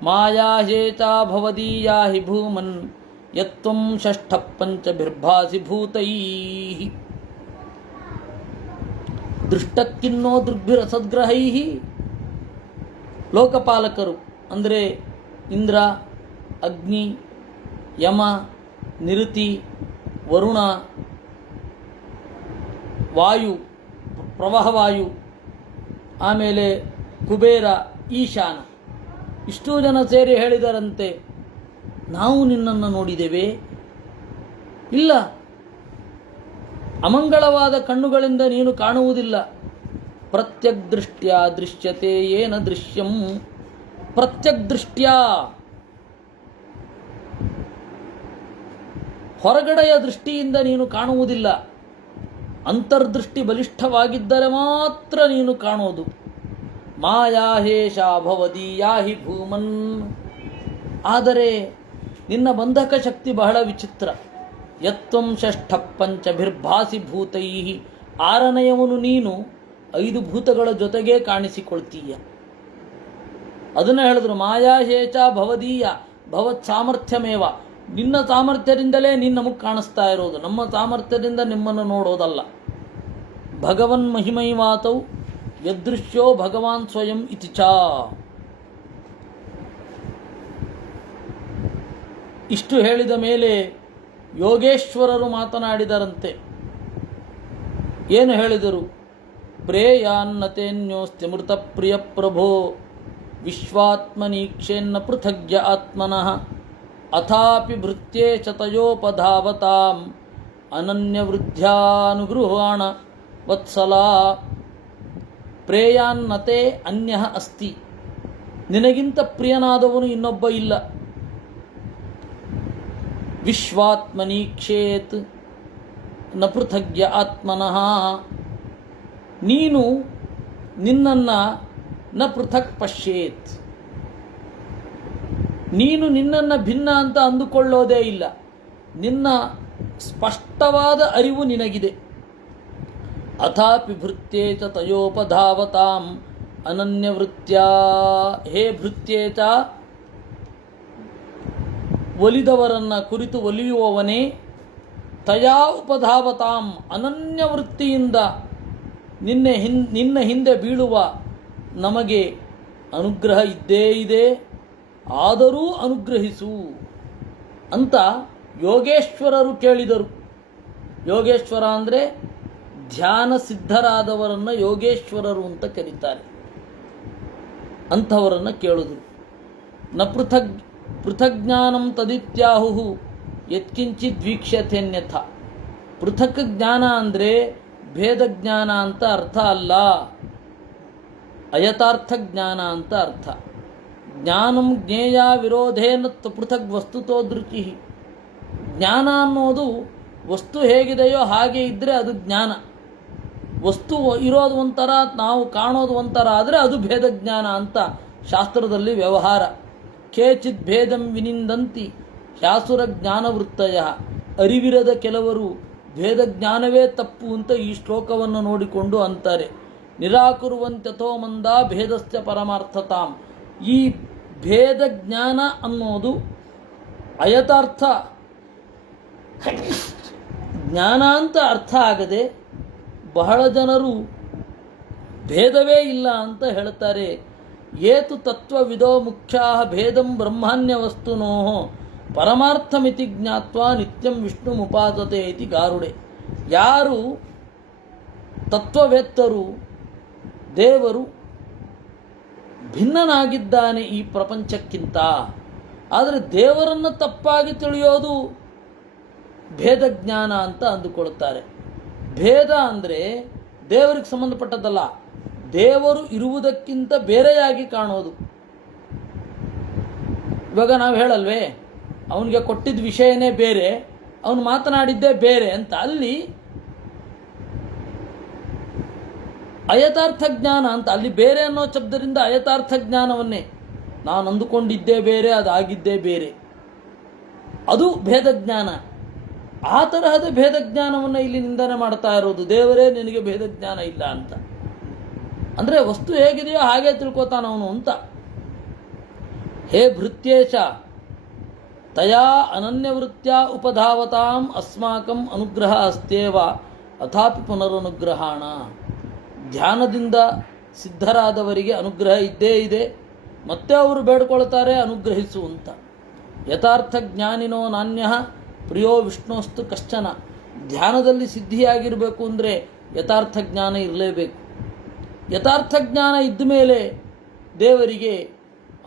ಮಾಯಾಹೇಚಾ ಭವದೀಯಾ ಹಿ ಭೂಮನ್ ಯತ್ವಂ ಷಷ್ಠ ಪಂಚಭಿರ್ಭಾಸಿ ಭೂತೈಃ. ದೃಷ್ಟಕ್ಕಿನ್ನೋ ದೃಗ್ಭಿರಸದ್ಗ್ರಹೈಃ. ಲೋಕಪಾಲಕರು ಅಂದರೆ ಇಂದ್ರ, ಅಗ್ನಿ, ಯಮ, ನಿರುತಿ, ವರುಣ, ವಾಯು, ಪ್ರವಾಹವಾಯು, ಆಮೇಲೆ ಕುಬೇರ, ಈಶಾನ, ಇಷ್ಟೂ ಜನ ಸೇರಿ ಹೇಳಿದರಂತೆ, ನಾವು ನಿನ್ನನ್ನು ನೋಡಿದ್ದೇವೆ. ಇಲ್ಲ, ಅಮಂಗಳವಾದ ಕಣ್ಣುಗಳಿಂದ ನೀನು ಕಾಣುವುದಿಲ್ಲ. ಪ್ರತ್ಯಗ್ದೃಷ್ಟ್ಯಾ ದೃಶ್ಯತೆ ಯೇನ ದೃಶ್ಯಂ. ಪ್ರತ್ಯಗ್ದೃಷ್ಟ್ಯಾ, ಹೊರಗಡೆಯ ದೃಷ್ಟಿಯಿಂದ ನೀನು ಕಾಣುವುದಿಲ್ಲ. ಅಂತರ್ದೃಷ್ಟಿ ಬಲಿಷ್ಠವಾಗಿದ್ದರೆ ಮಾತ್ರ ನೀನು ಕಾಣೋದು. ಮಾಯಾಹೇಷ ಭವದೀಯಾ ಹಿ ಭೂಮನ್. ಆದರೆ ನಿನ್ನ ಬಂಧಕ ಶಕ್ತಿ ಬಹಳ ವಿಚಿತ್ರ. ಯತ್ವಂ ಷಷ್ಠ ಪಂಚಭಿರ್ಭಾಸಿ ಭೂತೈಃ. ಆರನೆಯವನು ನೀನು 5 ಭೂತಗಳ ಜೊತೆಗೇ ಕಾಣಿಸಿಕೊಳ್ತೀಯ. ಅದನ್ನು ಹೇಳಿದ್ರು, ಮಾಯಾಹೇಚ ಭವದೀಯ ಭವತ್ ಸಾಮರ್ಥ್ಯಮೇವ. ನಿನ್ನ ಸಾಮರ್ಥ್ಯದಿಂದಲೇ ನೀನು ನಮಗೆ ಕಾಣಿಸ್ತಾ ಇರೋದು, ನಮ್ಮ ಸಾಮರ್ಥ್ಯದಿಂದ ನಿಮ್ಮನ್ನು ನೋಡೋದಲ್ಲ. ಭಗವನ್ ಮಹಿಮೈವಾತೌ ಯದೃಶ್ಯೋ ಭಗವಾನ್ ಸ್ವಯಂ ಇತಿ ಚ. ಇಷ್ಟು ಹೇಳಿದ ಮೇಲೆ ಯೋಗೇಶ್ವರರು ಮಾತನಾಡಿದರಂತೆ. ಏನು ಹೇಳಿದರು? ಪ್ರೇಯಾನ್ನತೇನ್ಯೋಸ್ತಿ ಮೃತ ಪ್ರಿಯ ಪ್ರಭೋ ವಿಶ್ವಾತ್ಮನೀಕ್ಷೇನ್ನ ಪೃಥಗ್ಯ ಆತ್ಮನಃ ಅಥಾಪಿ ಭೃತ್ಯೇ ಚತಯೋಪಧಾವತಾಂ ಅನನ್ಯವೃದ್ಧ್ಯಾನುಗೃಹಾಣ ವತ್ಸಲ. ಪ್ರೇಯಾನ್ನತೆ ಅನ್ಯಃ ಅಸ್ತಿ. ನಿನಗಿಂತ ಪ್ರಿಯನಾದವನು ಇನ್ನೊಬ್ಬ ಇಲ್ಲ. ವಿಶ್ವಾತ್ಮನೀಕ್ಷೇತ್ ನ ಪೃಥಗ್ಯ ಆತ್ಮನಃ. ನೀನು ನಿನ್ನನ್ನು ನ ಪೃಥಕ್ ಪಶ್ಯೇತ್. ನೀನು ನಿನ್ನನ್ನು ಭಿನ್ನ ಅಂತ ಅಂದುಕೊಳ್ಳೋದೇ ಇಲ್ಲ. ನಿನ್ನ ಸ್ಪಷ್ಟವಾದ ಅರಿವು ನಿನಗಿದೆ. ಅಥಾಪಿ ಭೃತ್ಯೇ ಚ ತಯೋಪಧಾವತಾಂ ಅನನ್ಯವೃತ್ತ್ಯಾ. ಹೇ ಭೃತ್ಯೇ ಚ, ಒಲಿದವರನ್ನು ಕುರಿತು ಒಲಿಯುವವನೇ, ತಯಾ ಉಪಧಾವತಾಂ, ಅನನ್ಯವೃತ್ತಿಯಿಂದ ನಿನ್ನ ಹಿಂದೆ ಬೀಳುವ ನಮಗೆ ಅನುಗ್ರಹ ಇದ್ದೇ ಇದೆ, ಆದರೂ ಅನುಗ್ರಹಿಸು ಅಂತ ಯೋಗೇಶ್ವರರು ಕೇಳಿದರು. ಯೋಗೇಶ್ವರ ಅಂದರೆ ಧ್ಯಾನ ಸಿದ್ಧರಾದವರನ್ನು ಯೋಗೇಶ್ವರರು ಅಂತ ಕರೀತಾರೆ. ಅಂಥವರನ್ನು ಕೇಳಿದರು. ನ ಪೃಥಗ್ಜ್ಞಾನಂ ತದಿತ್ಯಾಹು ಯತ್ಕಿಂಚಿತ್ ವೀಕ್ಷ್ಯತೆನ್ಯಥ. ಪೃಥಕ್ ಜ್ಞಾನ ಅಂದರೆ ಭೇದ ಜ್ಞಾನ ಅಂತ ಅರ್ಥ ಅಲ್ಲ, ಅಯಥಾರ್ಥ ಜ್ಞಾನ ಅಂತ ಅರ್ಥ. ಜ್ಞಾನಂ ಜ್ಞೇಯ ವಿರೋಧೇನ ಪೃಥಗ್ ವಸ್ತುತೋ ದೃಚಿ. ಜ್ಞಾನ ಅನ್ನೋದು ವಸ್ತು ಹೇಗಿದೆಯೋ ಹಾಗೆ ಇದ್ದರೆ ಅದು ಜ್ಞಾನ. ವಸ್ತು ಇರೋದು ಒಂಥರ, ನಾವು ಕಾಣೋದು ಒಂಥರ ಆದರೆ ಅದು ಭೇದ ಜ್ಞಾನ ಅಂತ ಶಾಸ್ತ್ರದಲ್ಲಿ ವ್ಯವಹಾರ. ಕೇಚಿತ್ ಭೇದಂ ವಿನಿಂದಂತಿ ಶಾಸುರ ಜ್ಞಾನವೃತ್ತಯ. ಅರಿವಿರದ ಕೆಲವರು ಭೇದ ಜ್ಞಾನವೇ ತಪ್ಪು ಅಂತ ಈ ಶ್ಲೋಕವನ್ನು ನೋಡಿಕೊಂಡು ಅಂತಾರೆ. ನಿರಾಕುರುವಂತ್ಯಥೋ ಮಂದ ಭೇದಸ್ಯ ಪರಮಾರ್ಥತಾಂ. ಈ ಭೇದ ಜ್ಞಾನ ಅನ್ನೋದು ಅಯಥಾರ್ಥ ಜ್ಞಾನ ಅಂತ ಅರ್ಥ ಆಗದೆ ಬಹಳ ಜನರು ಭೇದವೇ ಇಲ್ಲ ಅಂತ ಹೇಳ್ತಾರೆ. ಏತು ತತ್ವವಿದೋ ಮುಖ್ಯಾ ಭೇದಂ ಬ್ರಹ್ಮಾನ್ಯ ವಸ್ತುನೋ ಪರಮಾರ್ಥಮಿತಿ ಜ್ಞಾತ್ವಾ ನಿತ್ಯಂ ವಿಷ್ಣು ಮುಪಾಸತೆ ಇತಿ ಗಾರುಡೆ. ಯಾರು ತತ್ವವೇತ್ತರು, ದೇವರು ಭಿನ್ನನಾಗಿದ್ದಾನೆ ಈ ಪ್ರಪಂಚಕ್ಕಿಂತ, ಆದರೆ ದೇವರನ್ನು ತಪ್ಪಾಗಿ ತಿಳಿಯೋದು ಭೇದ ಜ್ಞಾನ ಅಂತ ಅಂದುಕೊಳ್ತಾರೆ. ಭೇದ ಅಂದರೆ ದೇವರಿಗೆ ಸಂಬಂಧಪಟ್ಟದ್ದಲ್ಲ, ದೇವರು ಇರುವುದಕ್ಕಿಂತ ಬೇರೆಯಾಗಿ ಕಾಣೋದು. ಇವಾಗ ನಾವು ಹೇಳಲ್ವೇ, ಅವನಿಗೆ ಕೊಟ್ಟಿದ್ದ ವಿಷಯನೇ ಬೇರೆ, ಅವನು ಮಾತನಾಡಿದ್ದೇ ಬೇರೆ ಅಂತ. ಅಲ್ಲಿ ಅಯಥಾರ್ಥ ಜ್ಞಾನ ಅಂತ, ಅಲ್ಲಿ ಬೇರೆ ಅನ್ನೋ ಶಬ್ದದಿಂದ ಅಯಥಾರ್ಥ ಜ್ಞಾನವನ್ನೇ, ನಾನು ಅಂದುಕೊಂಡಿದ್ದೇ ಬೇರೆ, ಅದಾಗಿದ್ದೇ ಬೇರೆ, ಅದು ಭೇದ ಜ್ಞಾನ. ಆ ತರಹದ ಭೇದ ಜ್ಞಾನವನ್ನು ಇಲ್ಲಿ ನಿಂದನೆ ಮಾಡ್ತಾ ಇರೋದು. ದೇವರೇ ನಿನಗೆ ಭೇದ ಜ್ಞಾನ ಇಲ್ಲ ಅಂತ ಅಂದರೆ ವಸ್ತು ಹೇಗಿದೆಯೋ ಹಾಗೆ ತಿಳ್ಕೊತಾನವನು ಅಂತ. ಹೇ ಭೃತ್ಯೇಶ ತಯಾ ಅನನ್ಯವೃತ್ಯ ಉಪಧಾವತಾಂ ಅಸ್ಮಾಕಂ ಅನುಗ್ರಹ ಅಸ್ತೇವ ಅಥಾಪಿ ಪುನರನುಗ್ರಹಾಣ. ಧ್ಯಾನದಿಂದ ಸಿದ್ಧರಾದವರಿಗೆ ಅನುಗ್ರಹ ಇದ್ದೇ ಇದೆ, ಮತ್ತೆ ಅವರು ಬೇಡ್ಕೊಳ್ತಾರೆ ಅನುಗ್ರಹಿಸು ಅಂತ. ಯಥಾರ್ಥ ಜ್ಞಾನಿನೋ ನಾಣ್ಯ ಪ್ರಿಯೋ ವಿಷ್ಣುಸ್ತು ಕಶ್ಚನ. ಧ್ಯಾನದಲ್ಲಿ ಸಿದ್ಧಿಯಾಗಿರಬೇಕು ಅಂದರೆ ಯಥಾರ್ಥ ಜ್ಞಾನ ಇರಲೇಬೇಕು. ಯಥಾರ್ಥ ಜ್ಞಾನ ಇದ್ದ ಮೇಲೆ ದೇವರಿಗೆ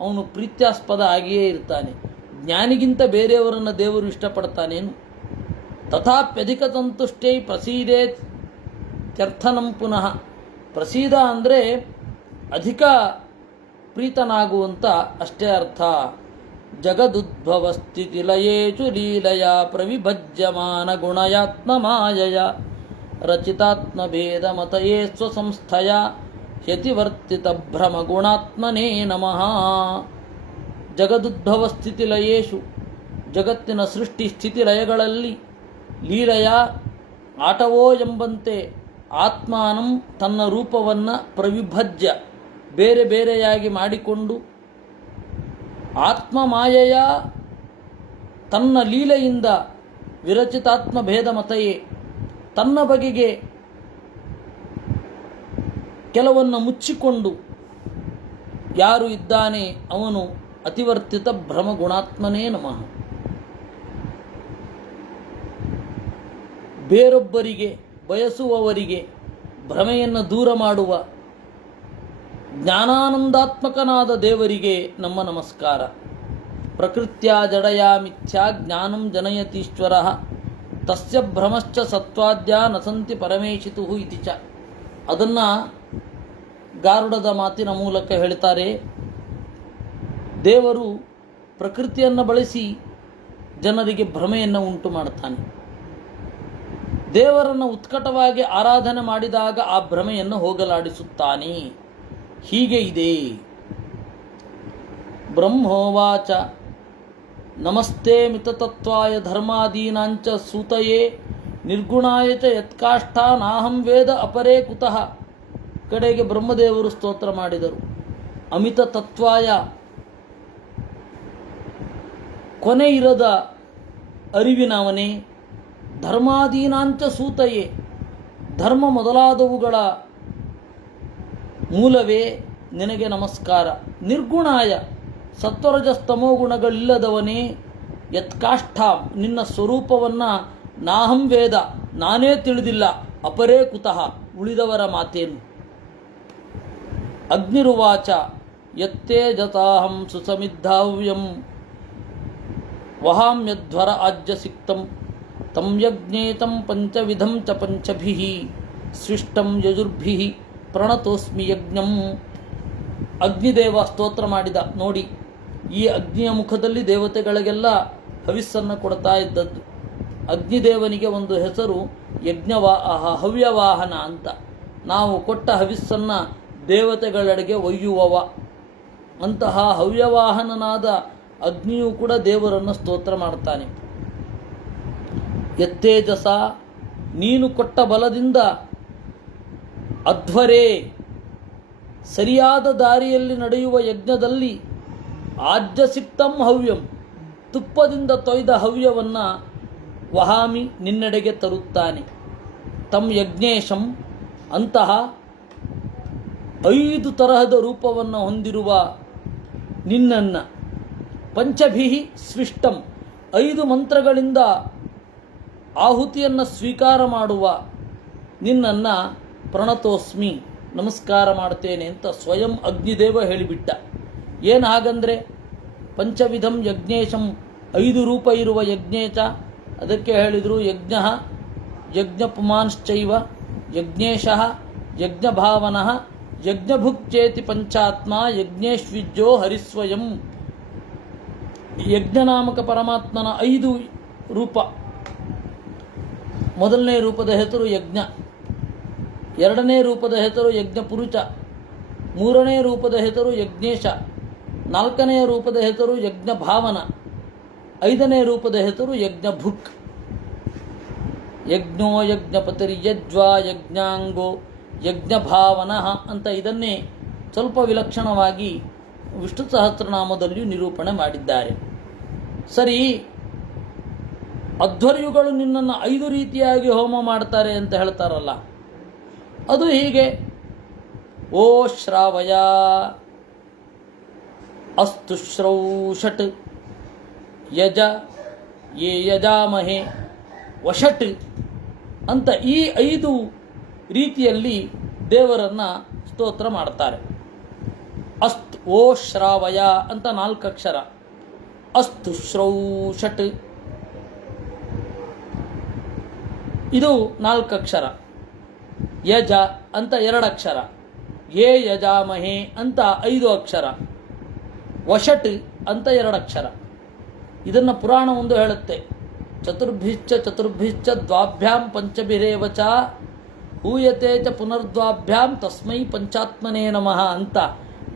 ಅವನು ಪ್ರೀತ್ಯಾಸ್ಪದ ಆಗಿಯೇ ಇರ್ತಾನೆ. ಜ್ಞಾನಿಗಿಂತ ಬೇರೆಯವರನ್ನು ದೇವರು ಇಷ್ಟಪಡ್ತಾನೇನು? ತಥಾಪ್ಯಧಿಕ ಸಂತುಷ್ಟೈ ಪ್ರಸೀದೇ ತ್ಯರ್ಥನಂ ಪುನಃ. ಪ್ರಸೀದ ಅಂದರೆ ಅಧಿಕ ಪ್ರೀತನಾಗುವಂತ ಅಷ್ಟೇ ಅರ್ಥ. ಜಗದುದ್ಭವ ಸ್ಥಿತಿ ಲಯೇಚು ಲೀಲಯ ಪ್ರವಿಭಜ್ಯಮಾನ ಗುಣಯಾತ್ಮ ಮಾಯಯ ರಚಿತಾತ್ಮ ಭೇದ ಮತಯೇ ಸ್ವಸಂಸ್ಥಯ ಯತಿವರ್ತಿತ ಭ್ರಮ ಗುಣಾತ್ಮನೇ ನಮಃ. ಜಗದುದ್ಭವ ಸ್ಥಿತಿ ಲಯೇಶು, ಜಗತ್ತಿನ ಸೃಷ್ಟಿ ಸ್ಥಿತಿ ಲಯಗಳಲ್ಲಿ ಲೀಲೆಯ ಆಟವೋ ಎಂಬಂತೆ ಆತ್ಮಾನಂ ತನ್ನ ರೂಪವನ್ನು ಪ್ರವಿಭಜ್ಯ ಬೇರೆ ಬೇರೆಯಾಗಿ ಮಾಡಿಕೊಂಡು ಆತ್ಮ ಮಾಯೆಯ ತನ್ನ ಲೀಲೆಯಿಂದ ವಿರಚಿತಾತ್ಮ ಭೇದ ಮತಯೇ ತನ್ನ ಬಗೆಗೆ ಕೆಲವನ್ನು ಮುಚ್ಚಿಕೊಂಡು ಯಾರು ಇದ್ದಾನೆ ಅವನು ಅತಿವರ್ತಿತ ಭ್ರಮ ಗುಣಾತ್ಮನೇ ನಮಃ. ಬೇರೊಬ್ಬರಿಗೆ ಬಯಸುವವರಿಗೆ ಭ್ರಮೆಯನ್ನು ದೂರ ಮಾಡುವ ಜ್ಞಾನಾನಂದಾತ್ಮಕನಾದ ದೇವರಿಗೆ ನಮ್ಮ ನಮಸ್ಕಾರ. ಪ್ರಕೃತ್ಯ ಜಡಯಾ ಮಿಥ್ಯಾ ಜ್ಞಾನಂ ಜನಯತೀಶ್ವರ ತಸ್ಯ ಭ್ರಮಶ್ಚ ಸತ್ವಾದ್ಯ ನಸಂತಿ ಪರಮೇಶಿತು ಇತಿ ಚ. ಅದನ್ನು ಗಾರುಡದ ಮಾತಿನ ಮೂಲಕ ಹೇಳ್ತಾರೆ. ದೇವರು ಪ್ರಕೃತಿಯನ್ನು ಬಳಸಿ ಜನರಿಗೆ ಭ್ರಮೆಯನ್ನು ಉಂಟು ಮಾಡ್ತಾನೆ. ದೇವರನ್ನು ಉತ್ಕಟವಾಗಿ ಆರಾಧನೆ ಮಾಡಿದಾಗ ಆ ಭ್ರಮೆಯನ್ನು ಹೋಗಲಾಡಿಸುತ್ತಾನೆ. ಹೀಗೆ ಇದೆ. ಬ್ರಹ್ಮೋವಾಚ ನಮಸ್ತೆ ಮಿತತತ್ವಾಯ ಧರ್ಮಾದೀನಾಂಚ ಸೂತಯೇ ನಿರ್ಗುಣಾಯ ಚ ಯತ್ಕಾಷ್ಠಾ ನಾಹಂ ವೇದ ಅಪರೇ ಕುತಃ. ಕಡೆಗೆ ಬ್ರಹ್ಮದೇವರು ಸ್ತೋತ್ರ ಮಾಡಿದರು. ಅಮಿತ ತತ್ವಾಯ, ಕೊನೆ ಇರದ ಅರಿವಿನವನೇ, ಧರ್ಮಾದೀನಾಂಚ ಸೂತಯೇ, ಧರ್ಮ ಮೊದಲಾದವುಗಳ ಮೂಲವೇ ನಿನಗೆ ನಮಸ್ಕಾರ. ನಿರ್ಗುಣಾಯ, ಸತ್ವರಜಸ್ತಮೋ ಗುಣಗಳಿಲ್ಲದವನೇ, ಯತ್ಕಾಷ್ಠ, ನಿನ್ನ ಸ್ವರೂಪವನ್ನು ನಾಹಂ ವೇದ, ನಾನೇ ತಿಳಿದಿಲ್ಲ, ಅಪರೇ ಕುತಃ, ಉಳಿದವರ ಮಾತೇನು. ಅಗ್ನಿರುವಾಚ ಯತ್ತೇಜತಾಹಂ ಸುಸಮಿದ್ಧಾವ್ಯಂ ವಹಾಮ್ಯಧ್ವರ ಆಜ್ಯ ಸಿಕ್ತಂ ತಂ ಯಜ್ಞೇತಂ ಪಂಚವಿಧಂ ಚ ಪಂಚಭಿಃ ಸೃಷ್ಟಂ ಯಜುರ್ಭಿಃ ಪ್ರಣತೋಸ್ಮಿ ಯಜ್ಞಂ. ಅಗ್ನಿದೇವ ಸ್ತೋತ್ರ ಮಾಡಿದ. ನೋಡಿ, ಈ ಅಗ್ನಿಯ ಮುಖದಲ್ಲಿ ದೇವತೆಗಳಿಗೆಲ್ಲ ಹವಿಸ್ಸನ್ನು ಕೊಡ್ತಾ ಇದ್ದದ್ದು. ಅಗ್ನಿದೇವನಿಗೆ ಒಂದು ಹೆಸರು ಹವ್ಯವಾಹನ ಅಂತ. ನಾವು ಕೊಟ್ಟ ಹವಿಸ್ಸನ್ನು ದೇವತೆಗಳೆಡೆಗೆ ಒಯ್ಯುವವ. ಅಂತಹ ಹವ್ಯವಾಹನನಾದ ಅಗ್ನಿಯೂ ಕೂಡ ದೇವರನ್ನು ಸ್ತೋತ್ರ ಮಾಡ್ತಾನೆ. ಯತ್ತೇಜಸ, ನೀನು ಕೊಟ್ಟ ಬಲದಿಂದ, ಅಧ್ವರೇ, ಸರಿಯಾದ ದಾರಿಯಲ್ಲಿ ನಡೆಯುವ ಯಜ್ಞದಲ್ಲಿ, ಆಜ್ಯಸಿಕ್ತಂ ಹವ್ಯಂ, ತುಪ್ಪದಿಂದ ತೊಯ್ದ ಹವ್ಯವನ್ನು ವಹಾಮಿ, ನಿನ್ನೆಡೆಗೆ ತರುತ್ತಾನೆ. ತಂ ಯಜ್ಞೇಶಂ, ಅಂತಹ 5 ತರಹದ ರೂಪವನ್ನು ಹೊಂದಿರುವ ನಿನ್ನನ್ನು, ಪಂಚಭಿಃ ಸ್ವಿಷ್ಟಂ, 5 ಮಂತ್ರಗಳಿಂದ ಆಹುತಿಯನ್ನು ಸ್ವೀಕಾರ ಮಾಡುವ ನಿನ್ನನ್ನು ಪ್ರಣತೋಸ್ಮಿ, ನಮಸ್ಕಾರ ಮಾಡ್ತೇನೆ ಅಂತ ಸ್ವಯಂ ಅಗ್ನಿದೇವ ಹೇಳಿಬಿಟ್ಟ. ಏನು ಹಾಗಂದರೆ, ಪಂಚವಿಧಂ ಯಜ್ಞೇಶಂ 5 ರೂಪ ಇರುವ ಯಜ್ಞೇಶ, ಅದಕ್ಕೆ ಹೇಳಿದರು ಯಜ್ಞ ಯಜ್ಞಪುಮಾಂಶ್ಚೈವ ಯಜ್ಞೇಶಃ ಯಜ್ಞಭಾವನಃ ಯಜ್ಞಭುಕ್ಚೇತಿ ಪಂಚಾತ್ಮ ಯಜ್ಞೇಶ್ವಿಜ್ಜೋ ಹರಿಸ್ವಯಂ. ಯಜ್ಞನಾಮಕ ಪರಮಾತ್ಮನ 5 ರೂಪ. ಮೊದಲನೇ ರೂಪದ ಹೆಸರು ಯಜ್ಞ, ಎರಡನೇ ರೂಪದ ಹೆಸರು ಯಜ್ಞ ಪುರುಷ, ಮೂರನೇ ರೂಪದ ಹೆಸರು ಯಜ್ಞೇಶ, ನಾಲ್ಕನೆಯ ರೂಪದ ಹೆಸರು ಯಜ್ಞ ಭಾವನ, 5ನೇ ರೂಪದ ಹೆಸರು ಯಜ್ಞ ಭುಕ್. ಯಜ್ಞೋ ಯಜ್ಞಪತಿರ್ಯಜ್ವಾ ಯಜ್ಞಾಂಗೋ ಯಜ್ಞ ಭಾವನಃ ಅಂತ ಇದನ್ನೇ ಸ್ವಲ್ಪ ವಿಲಕ್ಷಣವಾಗಿ ವಿಷ್ಣು ಸಹಸ್ರನಾಮದಲ್ಲಿಯೂ ನಿರೂಪಣೆ ಮಾಡಿದ್ದಾರೆ. ಸರಿ, ಅಧ್ವರ್ಯುಗಳು ನಿನ್ನನ್ನು 5 ರೀತಿಯಾಗಿ ಹೋಮ ಮಾಡ್ತಾರೆ ಅಂತ ಹೇಳ್ತಾರಲ್ಲ, ಅದು ಹೀಗೆ. ಓ ಶ್ರಾವಯ ಅಸ್ತು ಶ್ರೌಷಟ್ ಯಜ ಯೇ ಯಜಾಮಹೆ ವಷಟ್ ಅಂತ ಈ 5 ರೀತಿಯಲ್ಲಿ ದೇವರನ್ನು ಸ್ತೋತ್ರ ಮಾಡ್ತಾರೆ. ಅಸ್ತು ಓ ಶ್ರಾವಯ ಅಂತ 4 ಅಕ್ಷರ, ಅಸ್ತು ಶ್ರೌಷಟ್ ಇದು 4 ಅಕ್ಷರ, ಯಜ ಅಂತ 2 ಅಕ್ಷರ, ಯೇ ಯಜಾಮಹೆ ಅಂತ 5 ಅಕ್ಷರ, ವಷಟ್ ಅಂತ 2 ಅಕ್ಷರ. ಇದನ್ನು ಪುರಾಣ ಒಂದು ಹೇಳುತ್ತೆ, ಚತುರ್ಭಿಶ್ಚ ದ್ವಾಭ್ಯಾಂ ಪಂಚಭಿರೇವಚ ಹೂಯತೆ ಚ ಪುನರ್ದ್ವಾಭ್ಯಾಂ ತಸ್ಮೈ ಪಂಚಾತ್ಮನೇ ನಮಃ ಅಂತ.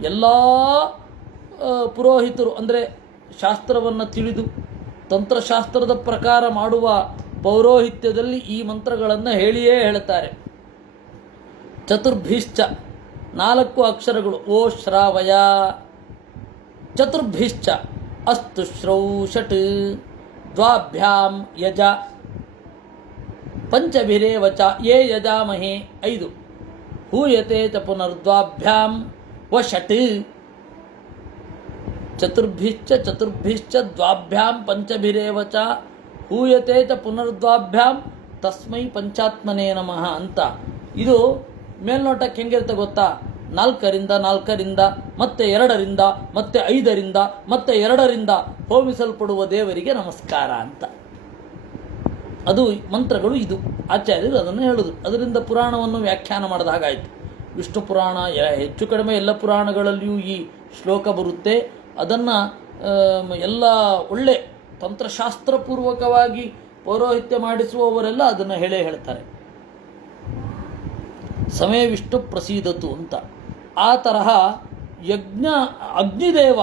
ಎಲ್ಲ ಪುರೋಹಿತರು ಅಂದರೆ ಶಾಸ್ತ್ರವನ್ನು ತಿಳಿದು ತಂತ್ರಶಾಸ್ತ್ರದ ಪ್ರಕಾರ ಮಾಡುವ ಪೌರೋಹಿತ್ಯದಲ್ಲಿ ಈ ಮಂತ್ರಗಳನ್ನು ಹೇಳಿಯೇ ಹೇಳ್ತಾರೆ. ಚತುರ್ಭಿಶ್ಚ 4 ಅಕ್ಷರಗಳು, ಓ ಶ್ರಾವಯ. ಚತುರ್ಭಿಶ್ಚ ಅಸ್ತು ಶ್ರೌಷಟ್ ದ್ವಾಭ್ಯಾಂ ಯಜ ಪಂಚಭಿರೇವಚ ಯೇ ಯಜಾಮಹೆ 5 ಹೂಯತೆ ಚ ಪುನರ್ದ್ವಾಭ್ಯಾಂ ವಷಟ್. ಚತುರ್ಭಿಶ್ಚ ದ್ವಾಭ್ಯಾಂ ಪಂಚಭಿರೇವಚ ಹೂಯತೆ ಚ ಪುನರ್ದ್ವಾಭ್ಯಾಂ ತಸ್ಮೈ ಪಂಚಾತ್ಮನೇ ನಮಃ ಅಂತ. ಇದು ಮೇಲ್ನೋಟಕ್ಕೆ ಹೆಂಗಿರುತ್ತೆ ಗೊತ್ತಾ? 4ರಿಂದ ಮತ್ತೆ 2ರಿಂದ ಮತ್ತೆ 5ರಿಂದ ಮತ್ತೆ 2ರಿಂದ ಹೋಮಿಸಲ್ಪಡುವ ದೇವರಿಗೆ ನಮಸ್ಕಾರ ಅಂತ. ಅದು ಮಂತ್ರಗಳು. ಇದು ಆಚಾರ್ಯರು ಅದನ್ನು ಹೇಳುವುದು. ಅದರಿಂದ ಪುರಾಣವನ್ನು ವ್ಯಾಖ್ಯಾನ ಮಾಡಿದ ಹಾಗಾಯಿತು. ವಿಷ್ಣು ಪುರಾಣ ಹೆಚ್ಚು ಕಡಿಮೆ ಎಲ್ಲ ಪುರಾಣಗಳಲ್ಲಿಯೂ ಈ ಶ್ಲೋಕ ಬರುತ್ತೆ. ಅದನ್ನು ಎಲ್ಲ ಒಳ್ಳೆ ತಂತ್ರಶಾಸ್ತ್ರಪೂರ್ವಕವಾಗಿ ಪೌರೋಹಿತ್ಯ ಮಾಡಿಸುವವರೆಲ್ಲ ಅದನ್ನು ಹೇಳ್ತಾರೆ. ಸಮೇ ವಿಷ್ಣು ಪ್ರಸೀದತು ಅಂತ. ಆ ತರಹ ಅಗ್ನಿದೇವ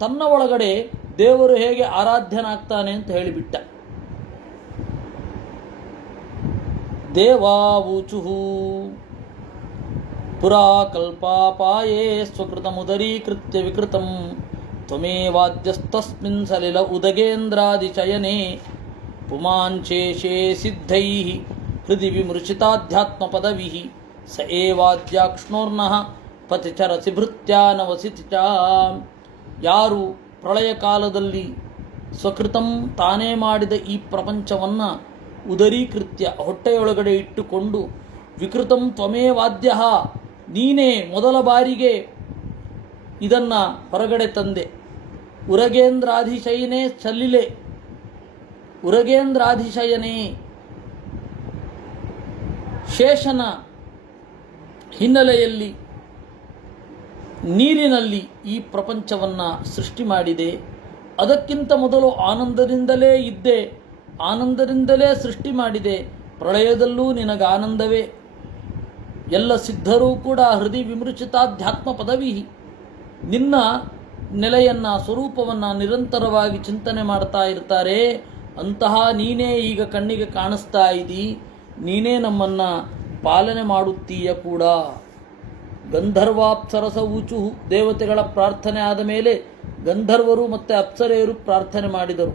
ತನ್ನ ಒಳಗಡೆ ದೇವರು ಹೇಗೆ ಆರಾಧ್ಯನಾಗ್ತಾನೆ ಅಂತ ಹೇಳಿಬಿಟ್ಟ. ದೇವಾವೂಚುಹು ಪುರಾ ಕಲ್ಪಾಪಾಯೇ ಸ್ವಕೃತಮುದರೀಕೃತ್ಯ ವಿಕೃತಂ ತ್ವಮೇವಾದ್ಯಸ್ತಸ್ಮಿನ್ ಸಲಿಲ ಉದಗೇಂದ್ರಾದಿಶಯನೆ ಪುಮಾಂಚೇಶೇ ಸಿದ್ಧೈಃ ಹೃದಿ ವಿಮೃಶಿತಾಧ್ಯಾತ್ಮಪದವಿಃ ಸ ಏವಾದ್ಯಾಕ್ಷ್ಣೋರ್ನಃ ಪತಿಚರಸಿ ಭೃತ್ಯಾನವಸಿತಿ ಚ. ಯಾರು ಪ್ರಳಯ ಕಾಲದಲ್ಲಿ ಸ್ವಕೃತಂ ತಾನೇ ಮಾಡಿದ ಈ ಪ್ರಪಂಚವನ್ನು ಉದರೀಕೃತ್ಯ ಹೊಟ್ಟೆಯೊಳಗಡೆ ಇಟ್ಟುಕೊಂಡು ವಿಕೃತಂ ತ್ವಮೇವಾದ್ಯ ನೀನೇ ಮೊದಲ ಬಾರಿಗೆ ಇದನ್ನು ಹೊರಗಡೆ ತಂದೆ. ಉರಗೇಂದ್ರಾಧಿಶಯನೇ ಸಲ್ಲಿಲೆ, ಉರಗೇಂದ್ರಾಧಿಶಯನೇ ಶೇಷನ ಹಿನ್ನೆಲೆಯಲ್ಲಿ ನೀರಿನಲ್ಲಿ ಈ ಪ್ರಪಂಚವನ್ನು ಸೃಷ್ಟಿ ಮಾಡಿದೆ. ಅದಕ್ಕಿಂತ ಮೊದಲು ಆನಂದದಿಂದಲೇ ಇದ್ದೆ, ಆನಂದದಿಂದಲೇ ಸೃಷ್ಟಿ ಮಾಡಿದೆ. ಪ್ರಳಯದಲ್ಲೂ ನಿನಗೆ ಆನಂದವೇ. ಎಲ್ಲ ಸಿದ್ಧರೂ ಕೂಡ ಹೃದಯ ವಿಮೃಚಿತಾಧ್ಯಾತ್ಮ ಪದವಿ ನಿನ್ನ ನೆಲೆಯನ್ನು ಸ್ವರೂಪವನ್ನು ನಿರಂತರವಾಗಿ ಚಿಂತನೆ ಮಾಡ್ತಾ ಇರ್ತಾರೆ. ಅಂತಹ ನೀನೇ ಈಗ ಕಣ್ಣಿಗೆ ಕಾಣಿಸ್ತಾ ಇದ್ದೀ. ನೀನೇ ನಮ್ಮನ್ನು ಪಾಲನೆ ಮಾಡುತ್ತೀಯ ಕೂಡ. ಗಂಧರ್ವಾಪ್ಸರಸ ಊಚು ದೇವತೆಗಳ ಪ್ರಾರ್ಥನೆ ಆದ ಮೇಲೆ ಗಂಧರ್ವರು ಮತ್ತು ಅಪ್ಸರೆಯರು ಪ್ರಾರ್ಥನೆ ಮಾಡಿದರು.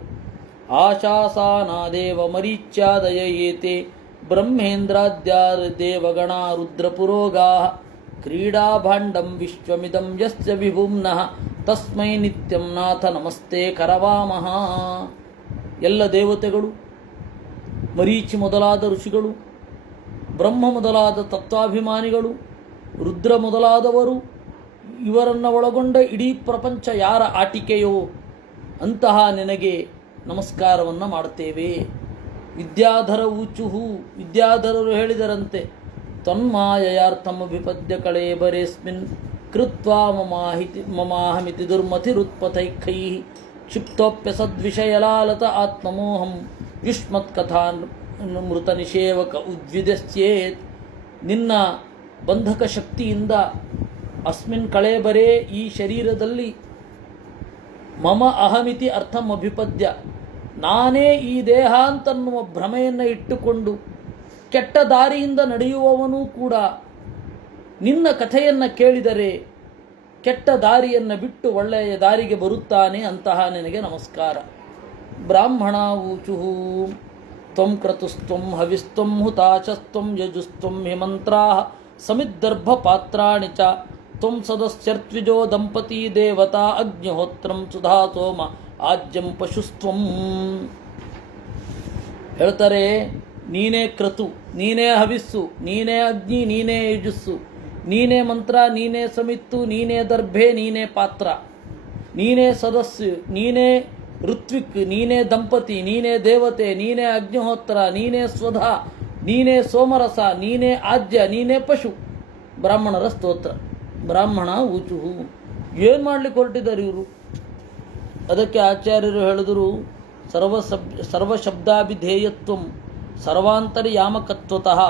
ಆಶಾಸಾನಾದೇವ ಮರೀಚ್ಯಾದಯ ಏತೆ ಬ್ರಹ್ಮೇಂದ್ರಾದ್ಯಾರ ದೇವಗಣ ರುದ್ರಪುರೋಗಾ ಕ್ರೀಡಾಭಾಂಡಂ ವಿಶ್ವಮಿದಂ ಯಸ್ಯ ವಿಭುಮ್ನಃ ತಸ್ಮೈ ನಿತ್ಯಂ ನಾಥ ನಮಸ್ತೆ ಕರವಾಮಹ. ಎಲ್ಲ ದೇವತೆಗಳು, ಮರೀಚಿ ಮೊದಲಾದ ಋಷಿಗಳು, ಬ್ರಹ್ಮ ಮೊದಲಾದ ತತ್ವಾಭಿಮಾನಿಗಳು, ರುದ್ರ ಮೊದಲಾದವರು ಇವರನ್ನು ಒಳಗೊಂಡ ಇಡೀ ಪ್ರಪಂಚ ಯಾರ ಆಟಿಕೆಯೋ ಅಂತಹ ನಿನಗೆ ನಮಸ್ಕಾರವನ್ನು ಮಾಡುತ್ತೇವೆ. ವಿದ್ಯಾಧರ ಊಚುಹು, ವಿದ್ಯಾಧರರು ಹೇಳಿದರಂತೆ, ತನ್ಮಾಯಯಾರ್ಥಮಭಿಪದ್ಯ ಕಳೇಬರೇಸ್ಮಿನ್ ಕೃತ್ವಾ ಮಮಾಹಮಿತಿ ದುರ್ಮತಿರುತ್ಪಥೈಃ ಕ್ಷಿಪ್ತೋಪ್ಯಸದ್ವಿಷಯಲಾಲತ ಆತ್ಮಮೋಹಂ ಯುಷ್ಮತ್ಕಥಾನ್ ಮೃತ ನಿಷೇವಕ ಉದ್ವಿದಸ್ಯೇತ್. ನಿನ್ನ ಬಂಧಕ ಶಕ್ತಿಯಿಂದ ಅಸ್ಮಿನ್ ಕಳೇಬರೇ, ಈ ಶರೀರದಲ್ಲಿ ಮಮ ಅಹಮಿತಿ ಅರ್ಥಂ ಅಭಿಪದ್ಯ, ನಾನೇ ಈ ದೇಹ ಅಂತನ್ನುವ ಭ್ರಮೆಯನ್ನು ಇಟ್ಟುಕೊಂಡು ಕೆಟ್ಟ ದಾರಿಯಿಂದ ನಡೆಯುವವನೂ ಕೂಡ ನಿನ್ನ ಕಥೆಯನ್ನು ಕೇಳಿದರೆ ಕೆಟ್ಟ ದಾರಿಯನ್ನು ಬಿಟ್ಟು ಒಳ್ಳೆಯ ದಾರಿಗೆ ಬರುತ್ತಾನೆ. ಅಂತಹ ನಿನಗೆ ನಮಸ್ಕಾರ. ಬ್ರಾಹ್ಮಣ ಊಚುಹು ತ್ವಂ ಕ್ರತುಸ್ತ್ವಂ ಹವಿಸ್ತ್ವಂ ಹುತಾಶಸ್ತ್ವಂ ಯಜುಸ್ತ್ವಂ ಹಿಮಂತ್ರಾಃ ಸಮಿದ್ದರ್ಭ ಪಾತ್ರಾಣಿ ಚ ತ್ವಂ ಸದಸ್ಯರ್ತ್ವಿಜೋ ದಂಪತಿ ದೇವತಾ ಅಗ್ನಿಹೋತ್ರಂ ಸುಧಾ ಸೋಮ ಆಜ್ಯಂ ಪಶುಸ್ತ್ವಂ. ಹೇಳ್ತಾರೆ, ನೀನೇ ಕ್ರತು, ನೀನೇ ಹವಿಸ್ಸು, ನೀನೇ ಅಗ್ನಿ, ನೀನೇ ಯಜಸ್ಸು, ನೀನೇ ಮಂತ್ರ, ನೀನೇ ಸಮಿತ್ತು, ನೀನೇ ದರ್ಭೆ, ನೀನೇ ಪಾತ್ರ, ನೀನೇ ಸದಸ್ಯು, ನೀನೇ ಋತ್ವಿಕ್, ನೀನೇ ದಂಪತಿ, ನೀನೇ ದೇವತೆ, ನೀನೇ ಅಗ್ನಿಹೋತ್ರ, ನೀನೇ ಸ್ವಧಾ, ನೀನೇ ಸೋಮರಸ, ನೀನೇ ಆಜ್ಯ, ನೀನೇ ಪಶು. ಬ್ರಾಹ್ಮಣರ ಸ್ತೋತ್ರ. ಬ್ರಾಹ್ಮಣ ಊಚುಹು. ಏನು ಮಾಡ್ಲಿಕ್ಕೆ ಹೊರಟಿದ್ದಾರೆ ಇವರು? ಅದಕ್ಕೆ ಆಚಾರ್ಯರು ಹೇಳಿದರು, ಸರ್ವಶಬ್ದಾಭಿಧೇಯತ್ವಂ ಸರ್ವಾಂತರ್ಯಾಮಕತ್ವತಃ